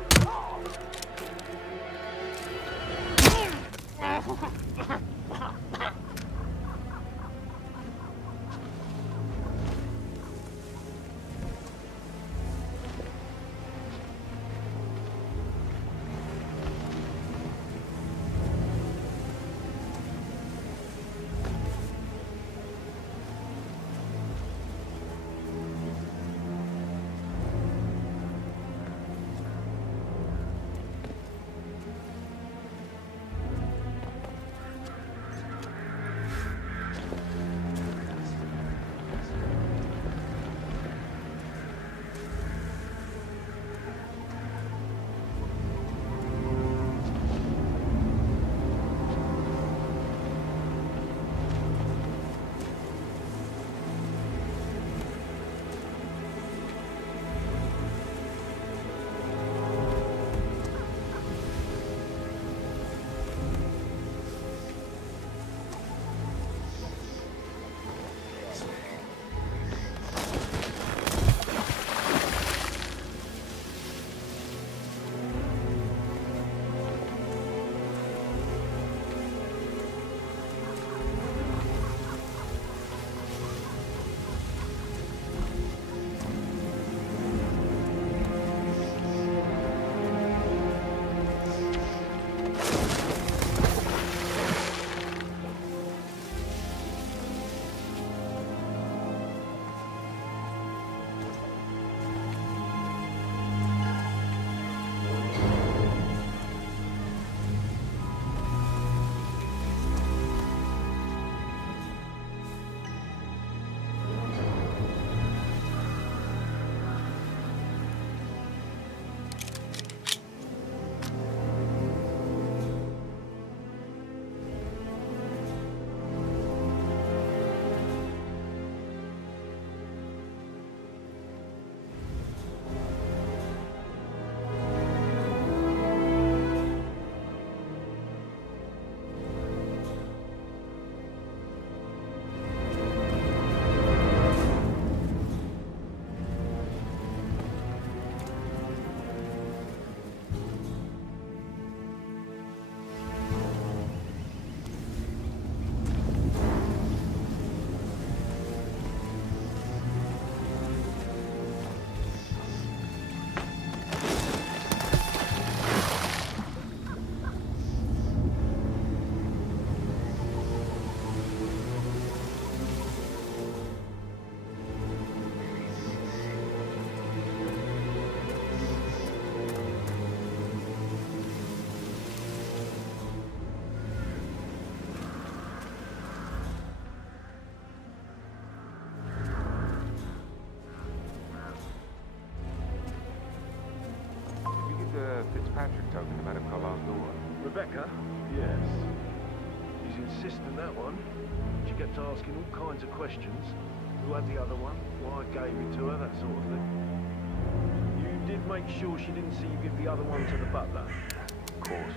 just asking all kinds of questions. Who had the other one? Why I gave it to her, that sort of thing. You did make sure she didn't see you give the other one to the butler? Of course.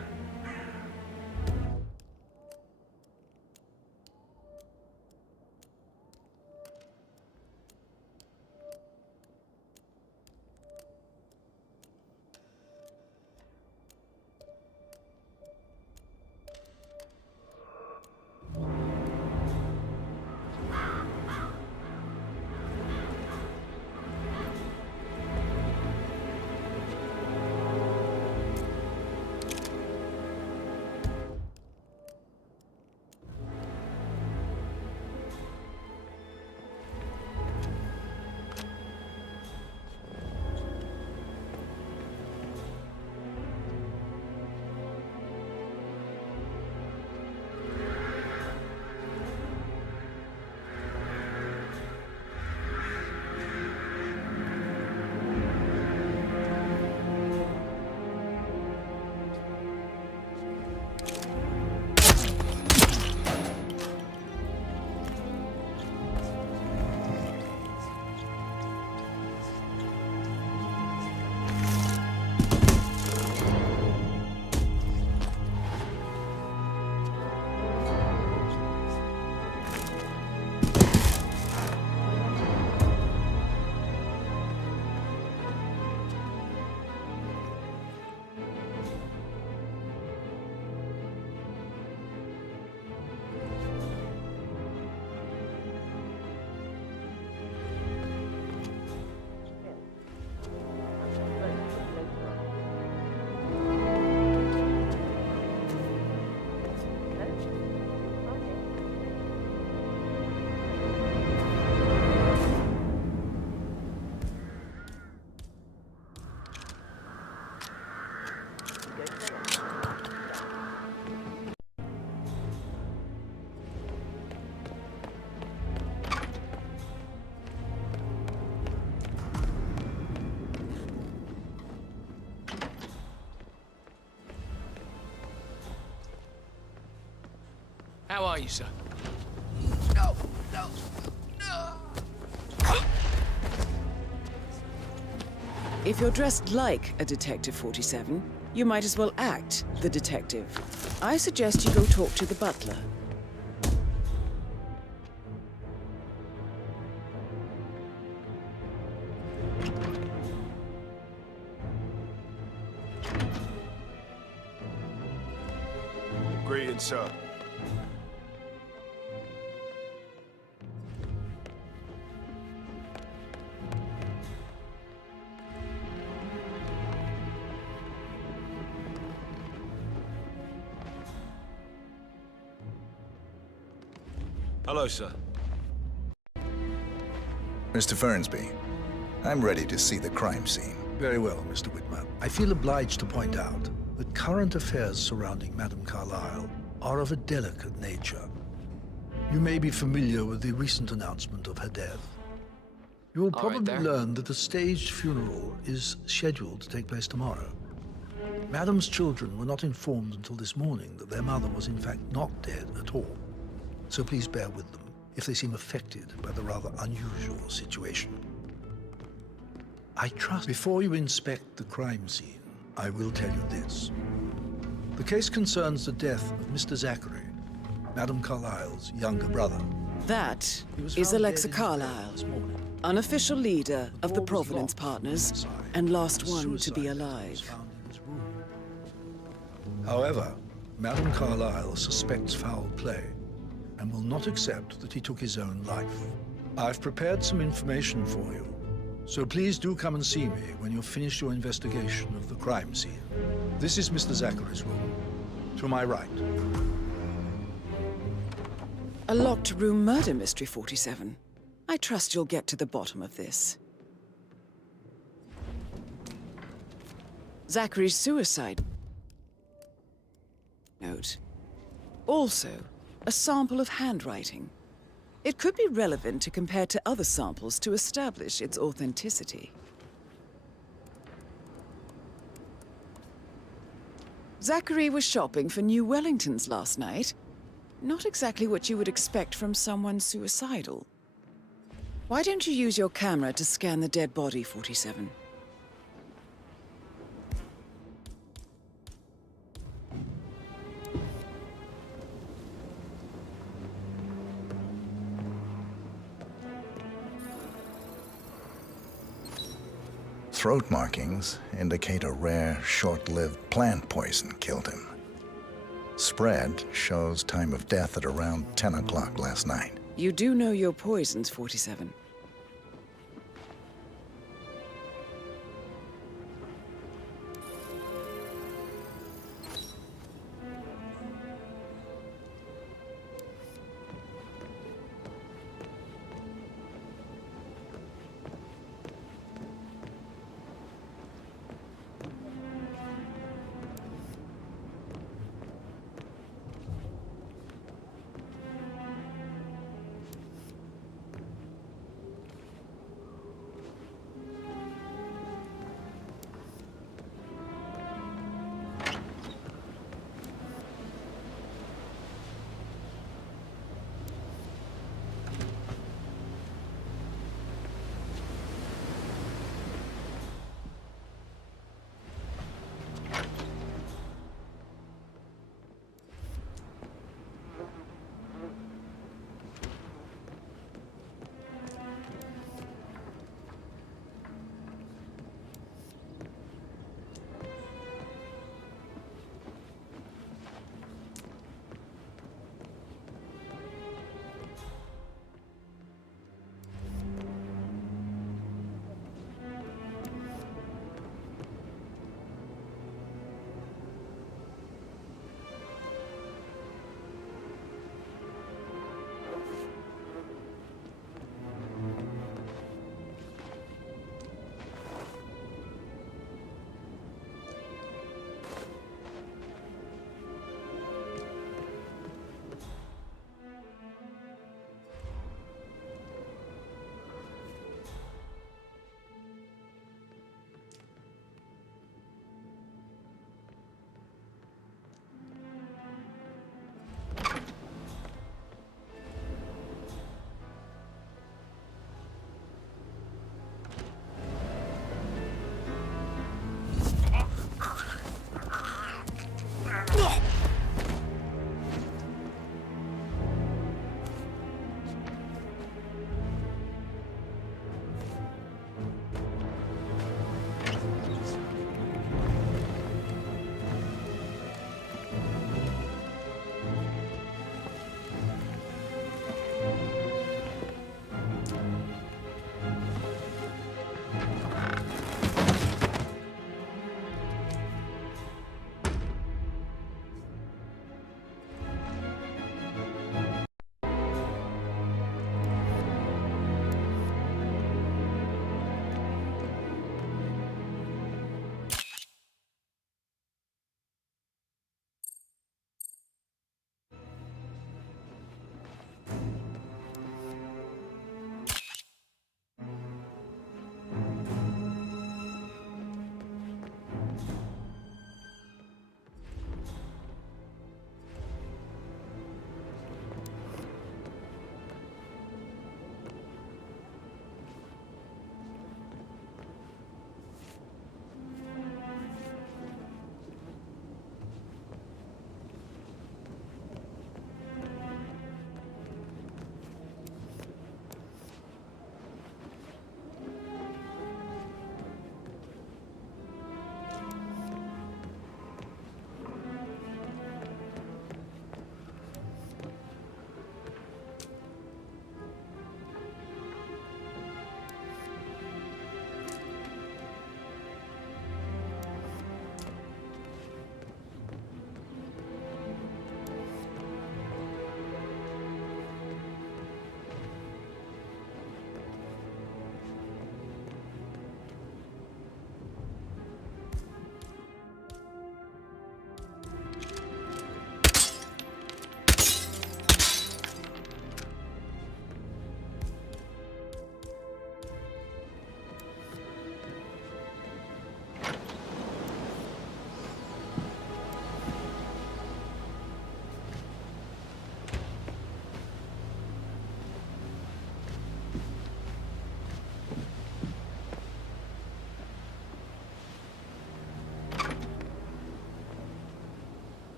How are you, sir? No, no, no. If you're dressed like a Detective 47, you might as well act the detective. I suggest you go talk to the butler. Greetings, sir. Hello, sir. Mr. Fernsby, I'm ready to see the crime scene. Very well, Mr. Whitman. I feel obliged to point out that current affairs surrounding Madame Carlyle are of a delicate nature. You may be familiar with the recent announcement of her death. You will probably learn that a staged funeral is scheduled to take place tomorrow. Madame's children were not informed until this morning that their mother was in fact not dead at all. So please bear with them if they seem affected by the rather unusual situation. I trust before you inspect the crime scene, I will tell you this. The case concerns the death of Mr. Zachary, Madame Carlyle's younger brother. That is Alexa Carlyle, unofficial leader of the Providence Partners, and last one to be alive. However, Madame Carlyle suspects foul play and will not accept that he took his own life. I've prepared some information for you, so please do come and see me when you've finished your investigation of the crime scene. This is Mr. Zachary's room, to my right. A locked room murder mystery, 47. I trust you'll get to the bottom of this. Zachary's suicide note. Also, a sample of handwriting. It could be relevant to compare to other samples to establish its authenticity. Zachary was shopping for new Wellingtons last night. Not exactly what you would expect from someone suicidal. Why don't you use your camera to scan the dead body, 47? Throat markings indicate a rare, short-lived plant poison killed him. Spread shows time of death at around 10 o'clock last night. You do know your poisons, 47.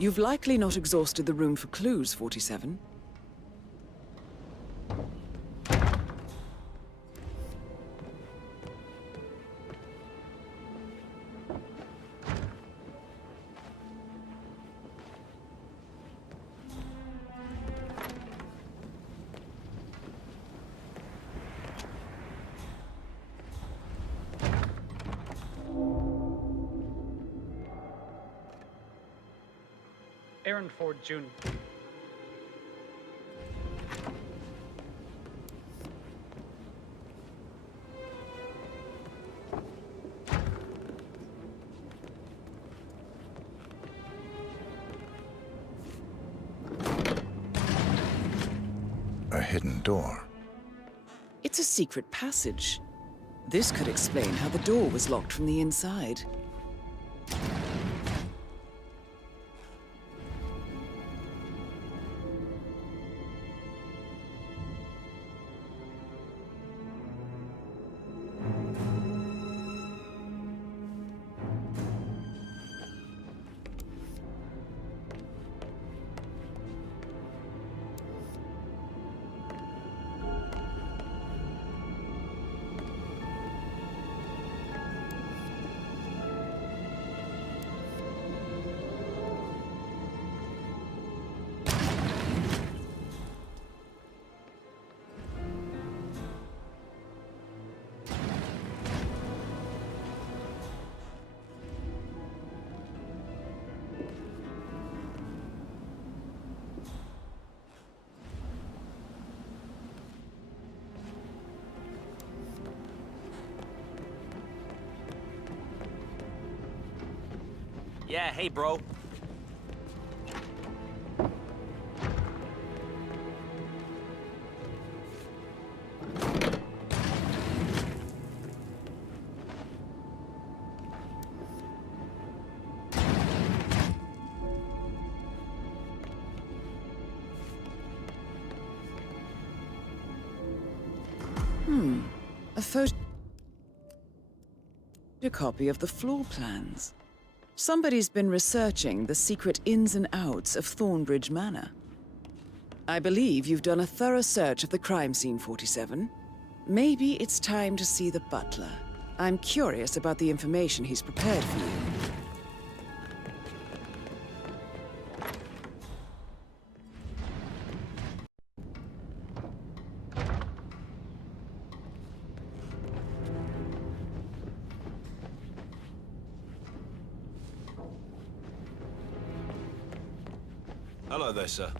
You've likely not exhausted the room for clues, 47. Aaron Ford Jr. A hidden door. It's a secret passage. This could explain how the door was locked from the inside. Yeah, hey, bro. A photocopy of the floor plans. Somebody's been researching the secret ins and outs of Thornbridge Manor. I believe you've done a thorough search of the crime scene, 47. Maybe it's time to see the butler. I'm curious about the information he's prepared for you. Hello there, sir.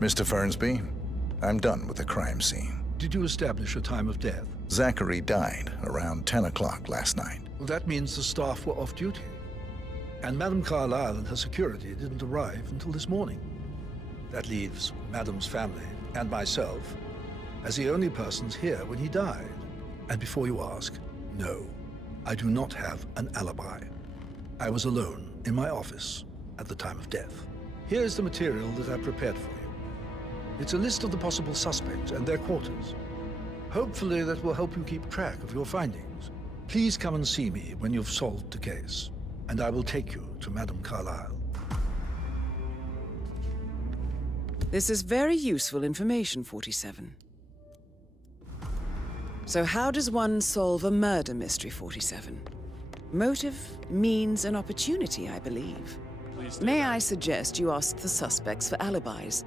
Mr. Fernsby, I'm done with the crime scene. Did you establish a time of death? Zachary died around 10 o'clock last night. Well, that means the staff were off duty. And Madame Carlyle and her security didn't arrive until this morning. That leaves Madame's family and myself as the only persons here when he died. And before you ask, no, I do not have an alibi. I was alone in my office at the time of death. Here's the material that I prepared for you. It's a list of the possible suspects and their quarters. Hopefully that will help you keep track of your findings. Please come and see me when you've solved the case, and I will take you to Madame Carlyle. This is very useful information, 47. So how does one solve a murder mystery, 47? Motive, means, and opportunity, I believe. May I suggest you ask the suspects for alibis?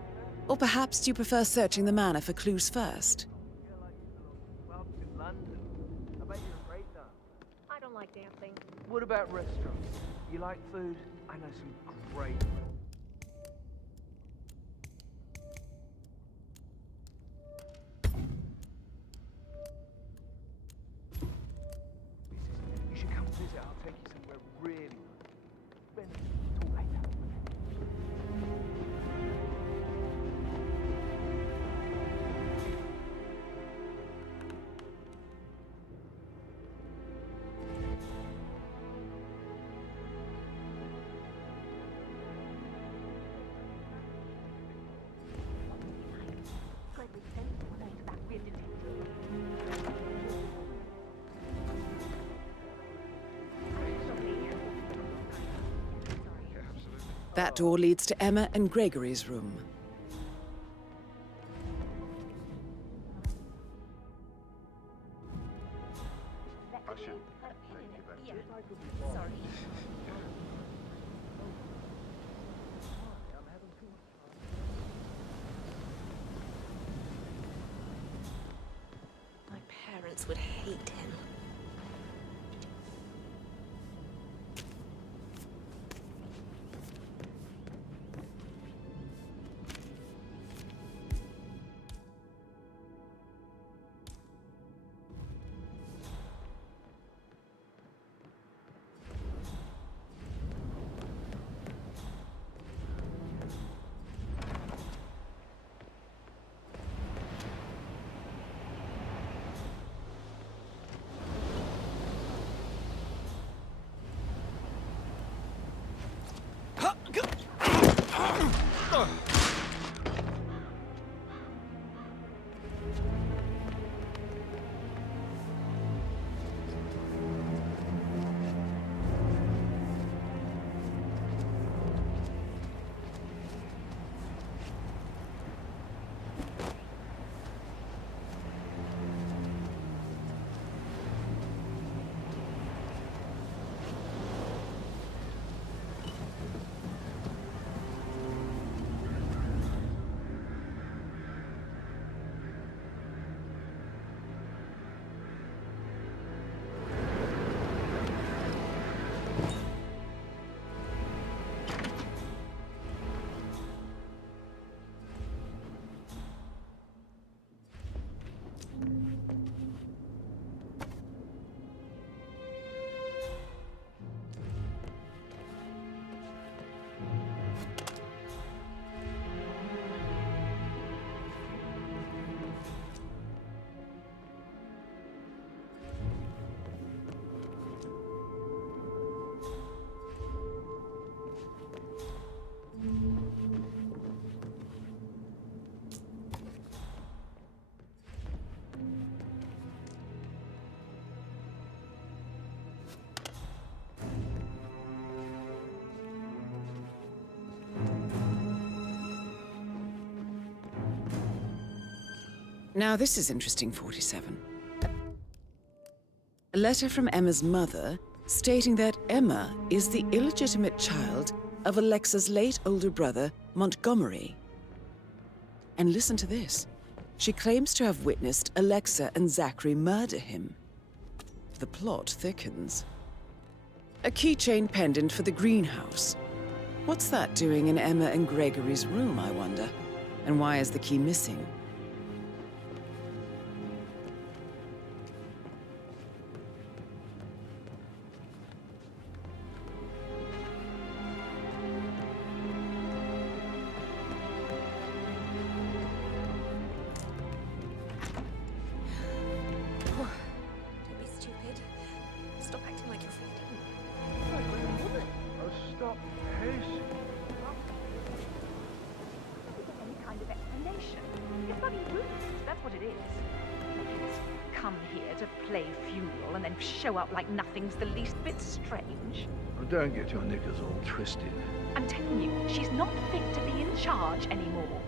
Or perhaps do you prefer searching the manor for clues first? I don't like dancing. What about restaurants? You like food? I know some great. You should come visit. I'll take you somewhere really nice. Ben, talk later. That door leads to Emma and Gregory's room. I should take you back. Sorry. My parents would hate him. Now this is interesting, 47. A letter from Emma's mother stating that Emma is the illegitimate child of Alexa's late older brother, Montgomery. And listen to this. She claims to have witnessed Alexa and Zachary murder him. The plot thickens. A keychain pendant for the greenhouse. What's that doing in Emma and Gregory's room, I wonder? And why is the key missing? Don't be stupid. Stop acting like you're 15. You're a grown woman. Stop pacing. Any kind of explanation. It's bloody rude. That's what it is. Just come here to play funeral and then show up like nothing's the least bit strange. Oh, don't get your knickers all twisted. I'm telling you, she's not fit to be in charge anymore.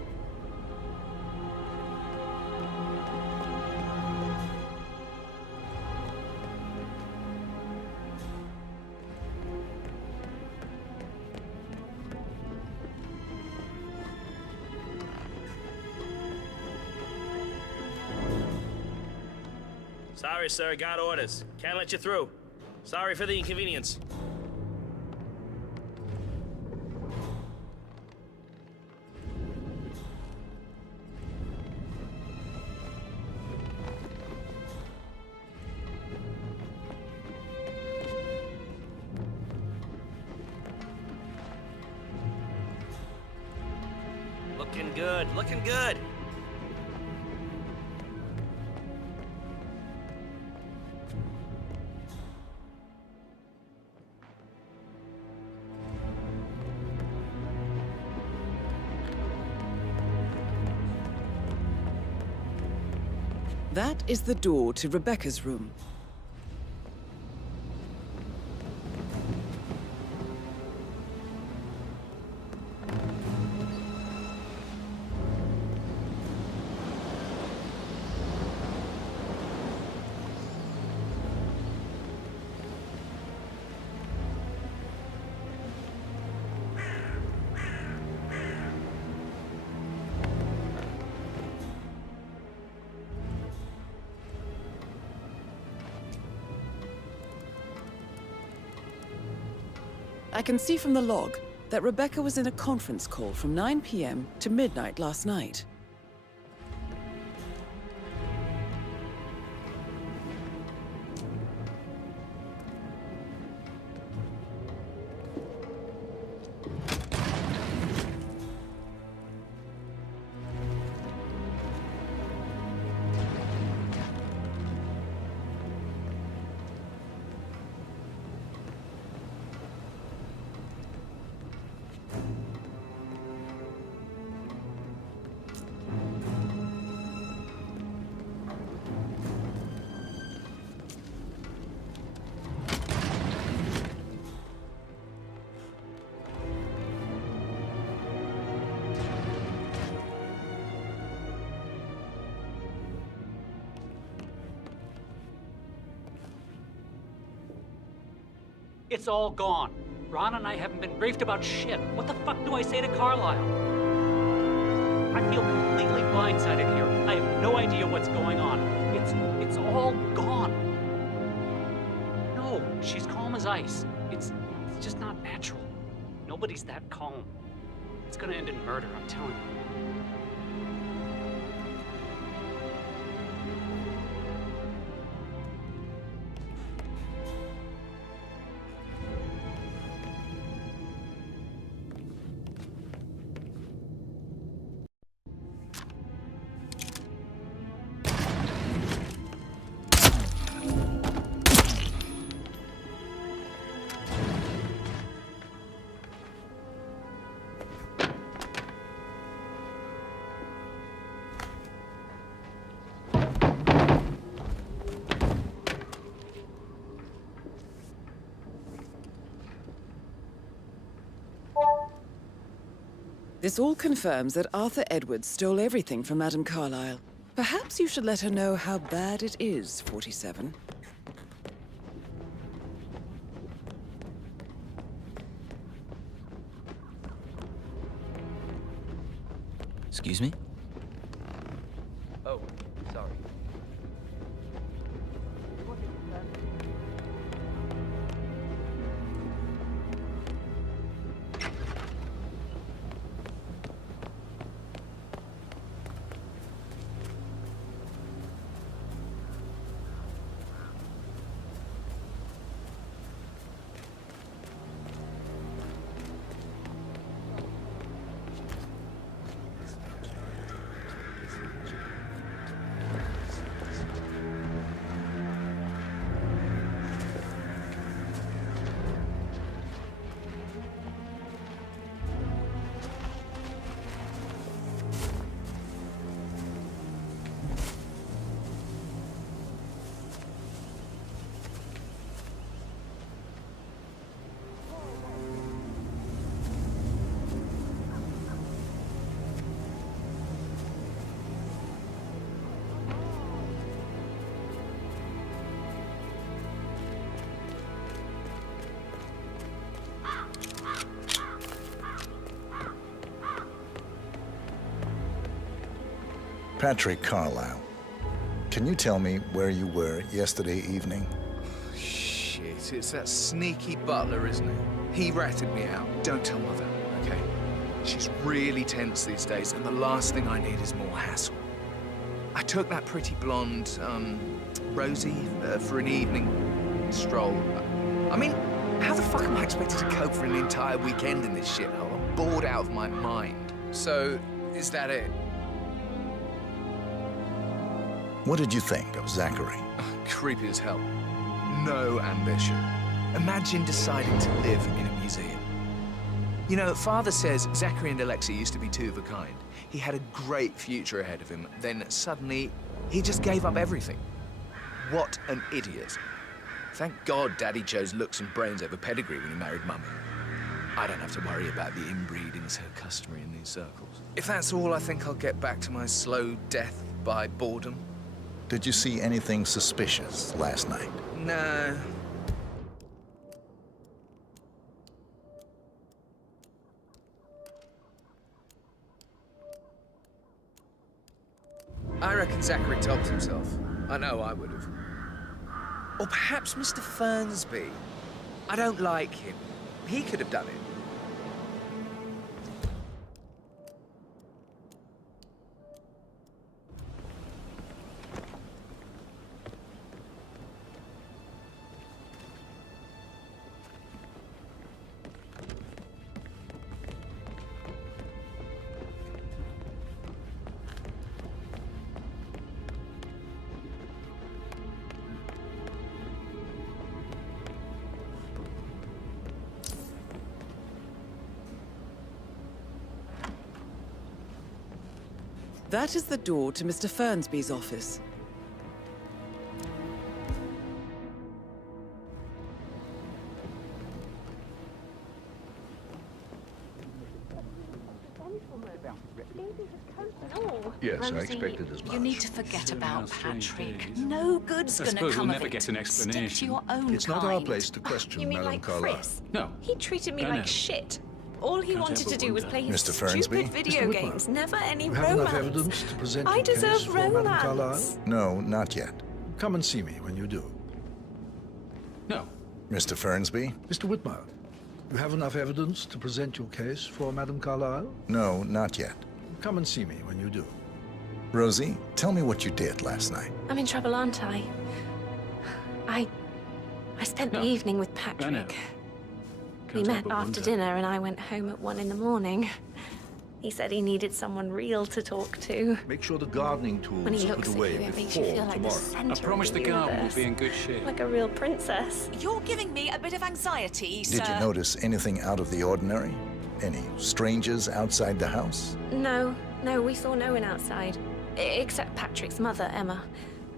Sorry, sir. Got orders. Can't let you through. Sorry for the inconvenience. Looking good. Looking good. That is the door to Rebecca's room. I can see from the log that Rebecca was in a conference call from 9 p.m. to midnight last night. It's all gone. Ron and I haven't been briefed about shit. What the fuck do I say to Carlisle? I feel completely blindsided here. I have no idea what's going on. It's all gone. No, she's calm as ice. It's just not natural. Nobody's that calm. It's gonna end in murder, I'm telling you. This all confirms that Arthur Edwards stole everything from Madame Carlisle. Perhaps you should let her know how bad it is, 47. Excuse me? Oh, sorry. Patrick Carlisle, can you tell me where you were yesterday evening? Shit, it's that sneaky butler, isn't it? He ratted me out. Don't tell Mother, okay? She's really tense these days, and the last thing I need is more hassle. I took that pretty blonde, Rosie, for an evening stroll. I mean, how the fuck am I expected to cope for an entire weekend in this shithole? I'm bored out of my mind. So, is that it? What did you think of Zachary? Creepy as hell. No ambition. Imagine deciding to live in a museum. You know, Father says Zachary and Alexa used to be two of a kind. He had a great future ahead of him, then suddenly, he just gave up everything. What an idiot. Thank God Daddy chose looks and brains over pedigree when he married Mummy. I don't have to worry about the inbreeding so customary in these circles. If that's all, I think I'll get back to my slow death by boredom. Did you see anything suspicious last night? No. I reckon Zachary topped himself. I know I would have. Or perhaps Mr. Fernsby. I don't like him. He could have done it. That is the door to Mr. Fernsby's office. Yes, I Rosie, expected as much. you need to forget about Patrick. days. No good's I gonna suppose come we'll of never it. get an explanation. Stick to your own It's not our place to question You mean Madame like Carlyle. Chris? No. He treated me No, like no. shit. All he Can't wanted help to but do was wonder. play his Mr. Fernsby? stupid video Mr. Whitmer, games. Never any You have enough romance. evidence to present I your case deserve for Madame Carlyle? romance. No, not yet. Come and see me when you do. No. Mr. Fernsby? Mr. Whitmer, you have enough evidence to present your case for Madame Carlyle? No, not yet. Come and see me when you do. Rosie, tell me what you did last night. I'm in trouble, aren't I? I spent the evening with Patrick. know. We Can't met help but after wonder. dinner and I went home at 1 in the morning. He said he needed someone real to talk to. Make sure the gardening When tools he are put looks at away you, it makes you before feel like the tomorrow. center I promise of the the garden will universe. be in good shape. Like a real princess. You're giving me a bit of anxiety, sir. Did you notice anything out of the ordinary? Any strangers outside the house? No, we saw no one outside. Except Patrick's mother, Emma.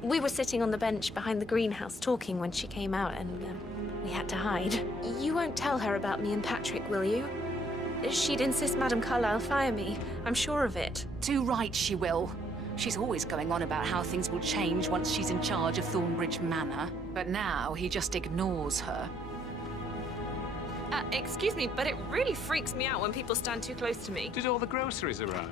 We were sitting on the bench behind the greenhouse talking when she came out and we had to hide. You won't tell her about me and Patrick, will you? She'd insist Madame Carlyle fire me. I'm sure of it. Too right she will. She's always going on about how things will change once she's in charge of Thornbridge Manor. But now he just ignores her. Excuse me, but it really freaks me out when people stand too close to me. Did all the groceries arrive?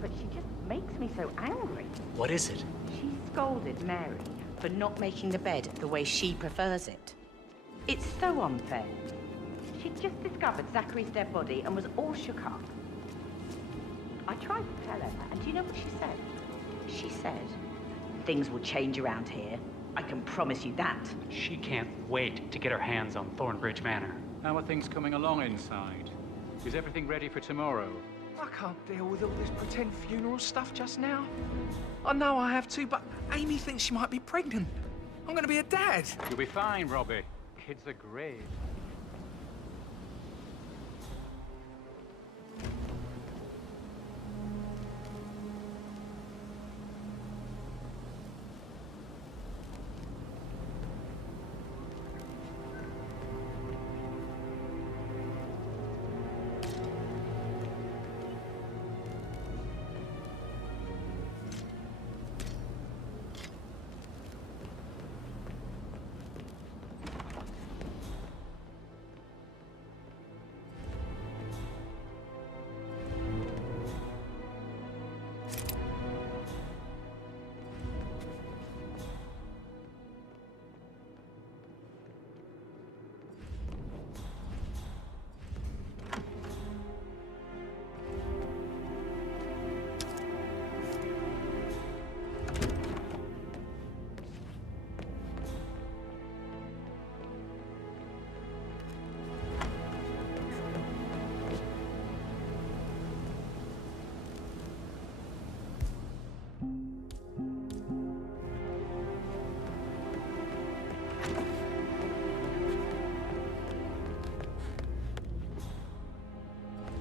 But she just makes me so angry. What is it? She scolded Mary for not making the bed the way she prefers it. It's so unfair. She'd just discovered Zachary's dead body and was all shook up. I tried to tell her that, and do you know what she said? She said, "Things will change around here. I can promise you that." She can't wait to get her hands on Thornbridge Manor. How are things coming along inside? Is everything ready for tomorrow? I can't deal with all this pretend funeral stuff just now. I know I have to, but Amy thinks she might be pregnant. I'm gonna be a dad. You'll be fine, Robbie. Kids are great.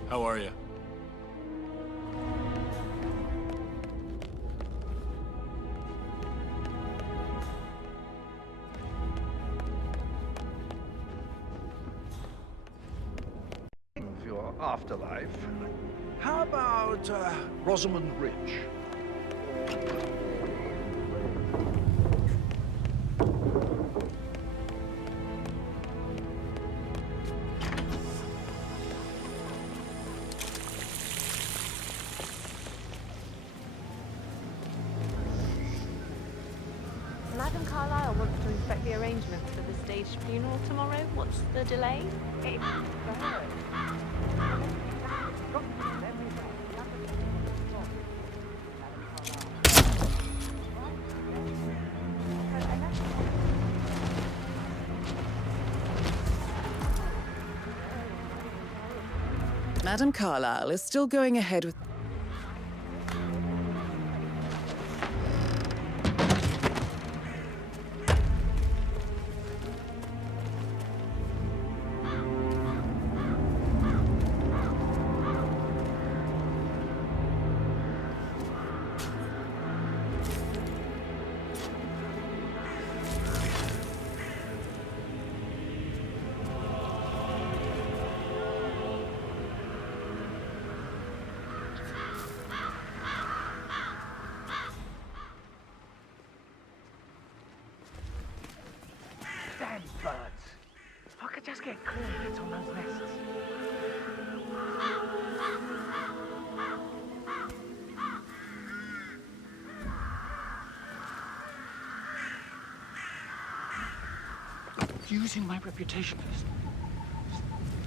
How are you? afterlife. How about Rosamund Ridge? Madam Carlyle wants to inspect the arrangements for the staged funeral tomorrow. What's the delay? It's for her. Madam Carlyle is still going ahead with... Damn birds. If I could just get clear hits on those nests. Using my reputation for this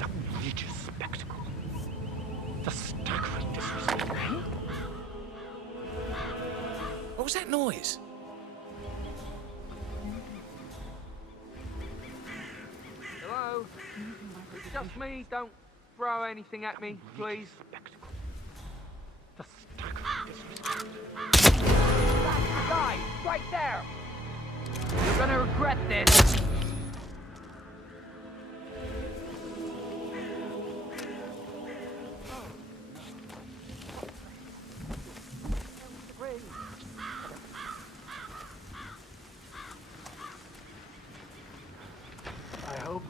outrageous spectacle. The staggering disrespect. What was that noise? Hello? It's just me. Don't throw anything at me, please. The staggering disrespect. That's the guy, right there. You're gonna regret this. I hope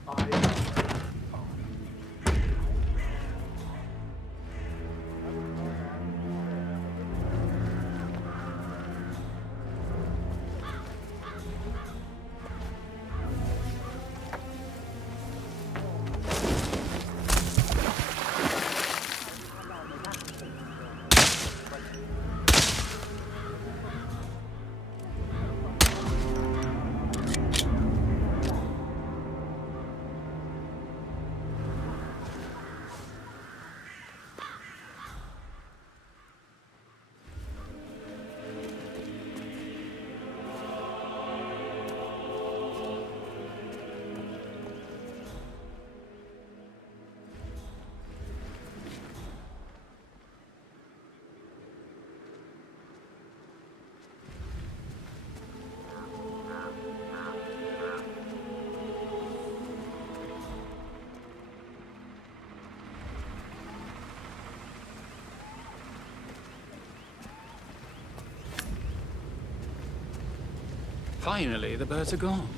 Finally, the birds are gone.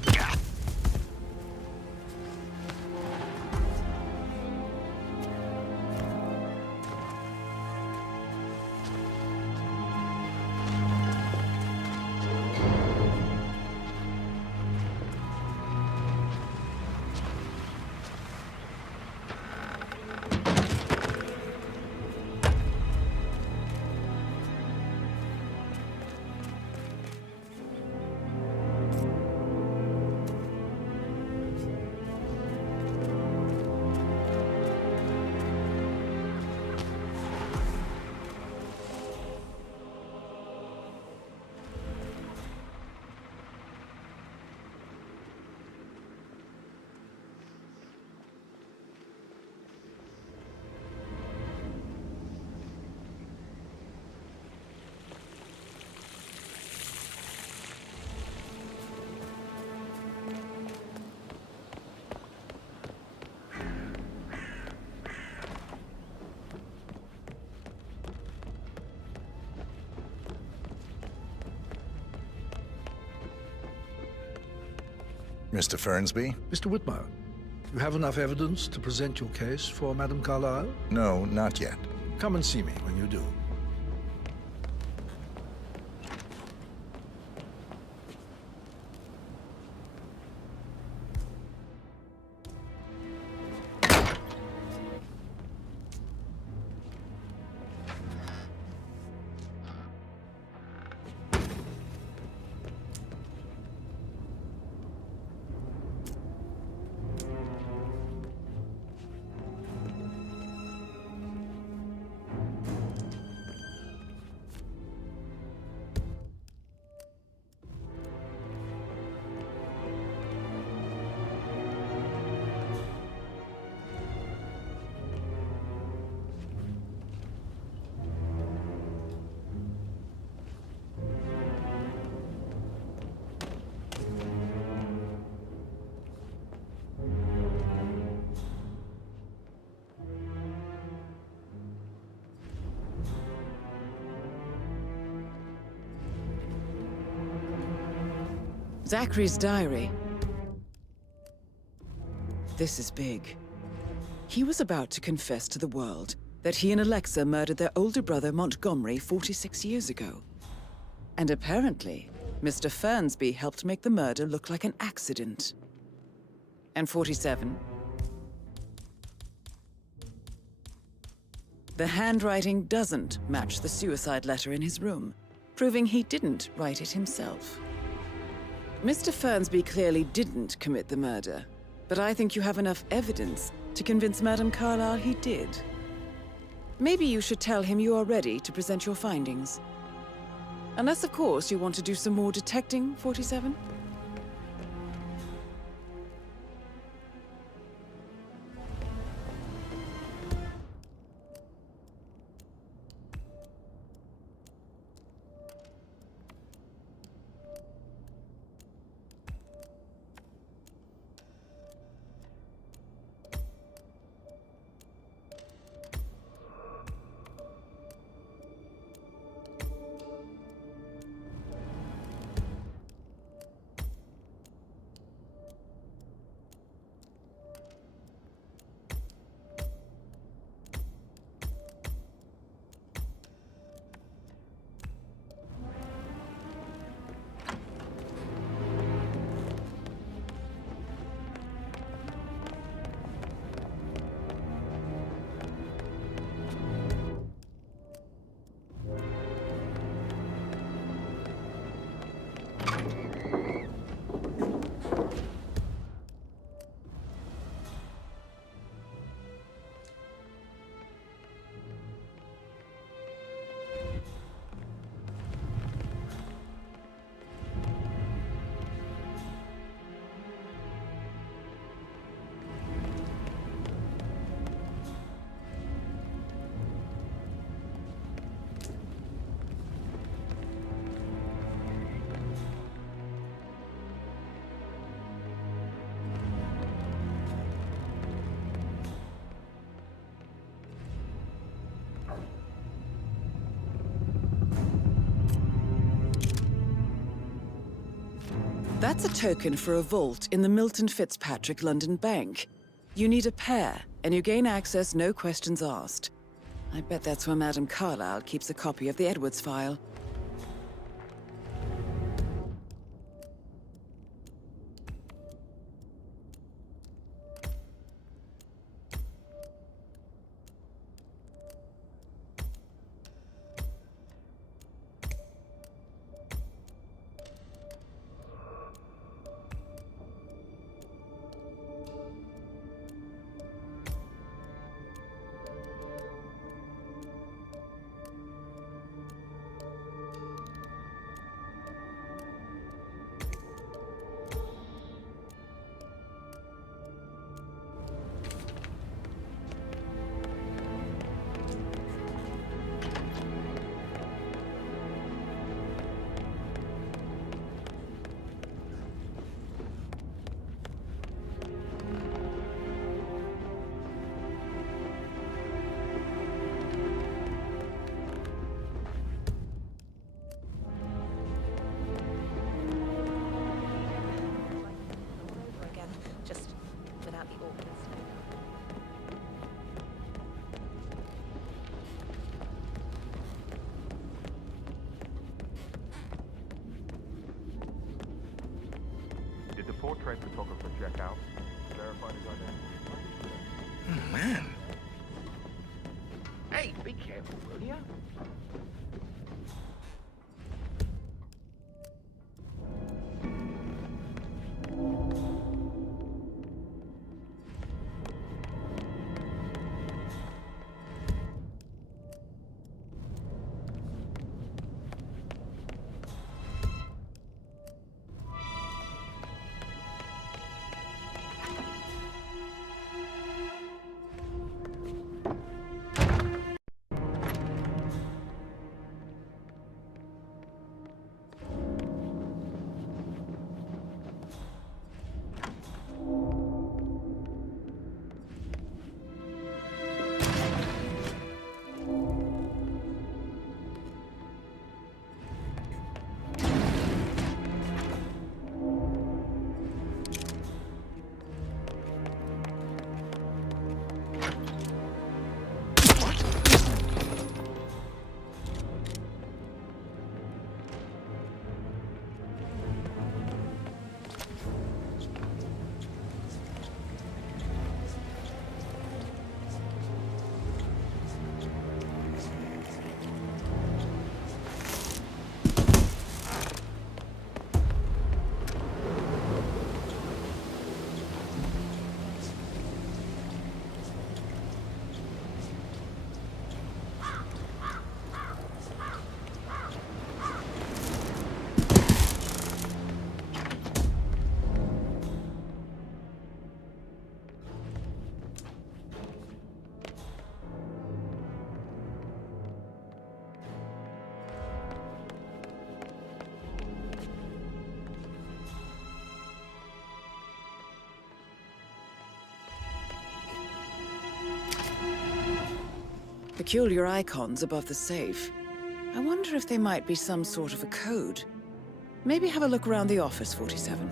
Mr. Fernsby? Mr. Whitmer, You have enough evidence to present your case for Madame Carlyle? No, not yet. Come and see me when you do. Zachary's diary. This is big. He was about to confess to the world that he and Alexa murdered their older brother Montgomery 46 years ago. And apparently, Mr. Fernsby helped make the murder look like an accident. And 47. The handwriting doesn't match the suicide letter in his room, proving he didn't write it himself. Mr. Fernsby clearly didn't commit the murder, but I think you have enough evidence to convince Madame Carlyle he did. Maybe you should tell him you are ready to present your findings. Unless, of course, you want to do some more detecting, 47? That's a token for a vault in the Milton Fitzpatrick London Bank. You need a pair, and you gain access no questions asked. I bet that's where Madame Carlyle keeps a copy of the Edwards file. portrait photographer check out. Verified his identity. Oh, man. Hey, be careful, will ya? Peculiar icons above the safe. I wonder if they might be some sort of a code. Maybe have a look around the office, 47.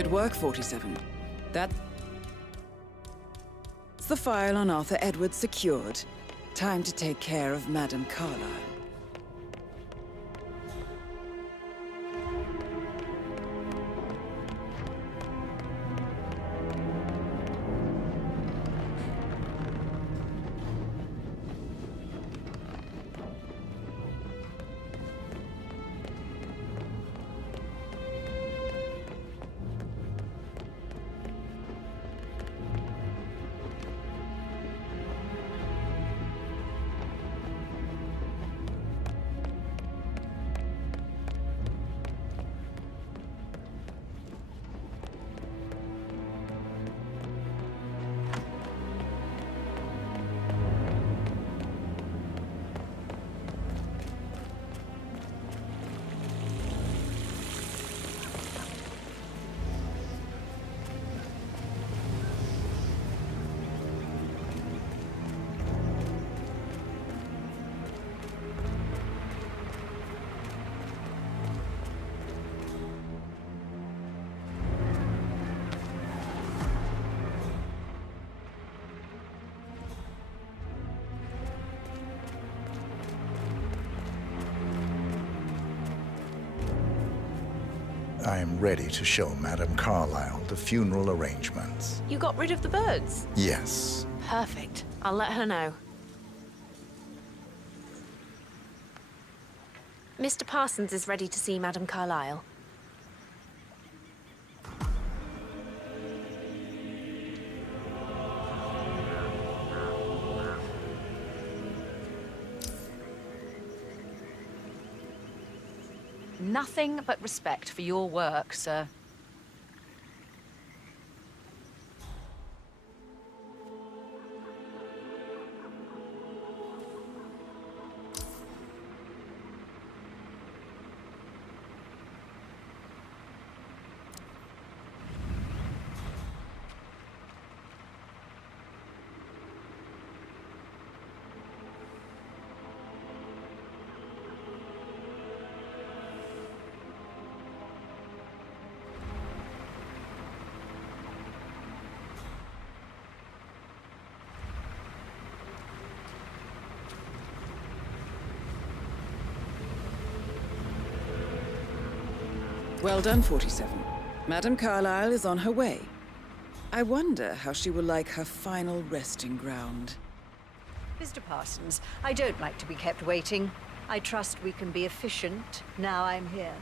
Good work, 47. That's the file on Arthur Edwards secured. Time to take care of Madame Carlyle. I'm ready to show Madame Carlyle the funeral arrangements. You got rid of the birds? Yes. Perfect. I'll let her know. Mr. Parsons is ready to see Madame Carlyle. Nothing but respect for your work, sir. Well done, 47. Madame Carlyle is on her way. I wonder how she will like her final resting ground. Mr. Parsons, I don't like to be kept waiting. I trust we can be efficient now I'm here.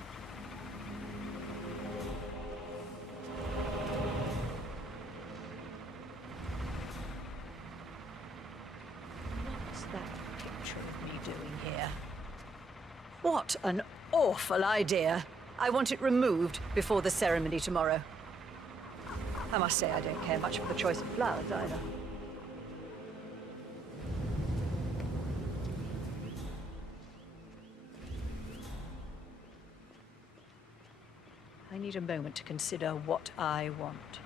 What's that picture of me doing here? What an awful idea! I want it removed before the ceremony tomorrow. I must say I don't care much for the choice of flowers either. I need a moment to consider what I want.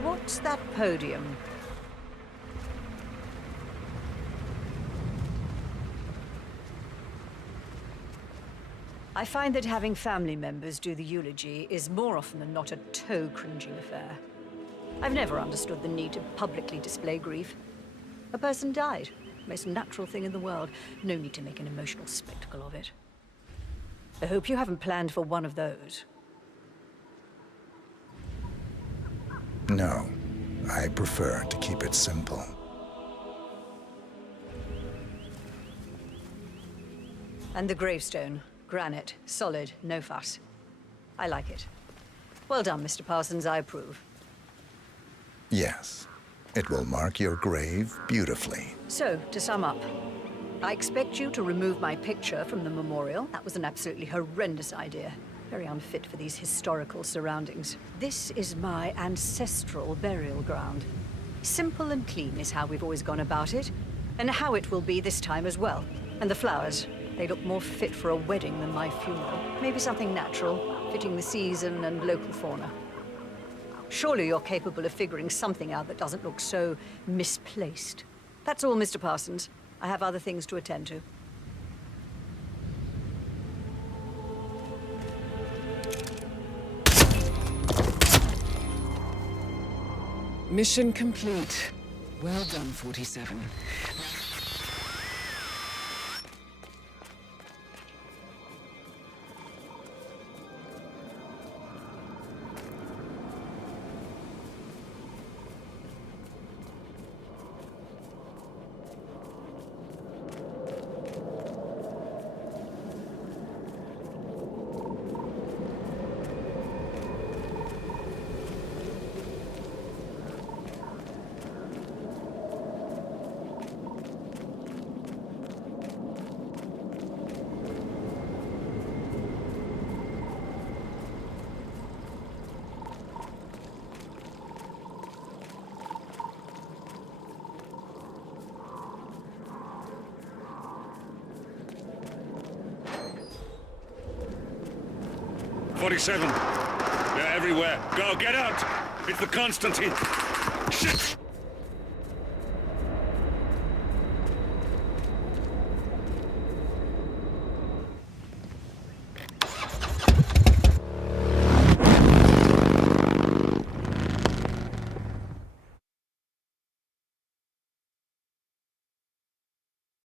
What's that podium? I find that having family members do the eulogy is more often than not a toe-cringing affair. I've never understood the need to publicly display grief. A person died. Most natural thing in the world. No need to make an emotional spectacle of it. I hope you haven't planned for one of those. No, I prefer to keep it simple. And the gravestone. Granite, solid, no fuss. I like it. Well done, Mr. Parsons, I approve. Yes, it will mark your grave beautifully. So, to sum up, I expect you to remove my picture from the memorial. That was an absolutely horrendous idea. Very unfit for these historical surroundings. This is my ancestral burial ground. Simple and clean is how we've always gone about it, and how it will be this time as well. And the flowers. They look more fit for a wedding than my funeral. Maybe something natural, fitting the season and local fauna. Surely you're capable of figuring something out that doesn't look so misplaced. That's all, Mr. Parsons. I have other things to attend to. Mission complete. Well done, 47. They're everywhere. Go, get out! It's the Constantine! Shit!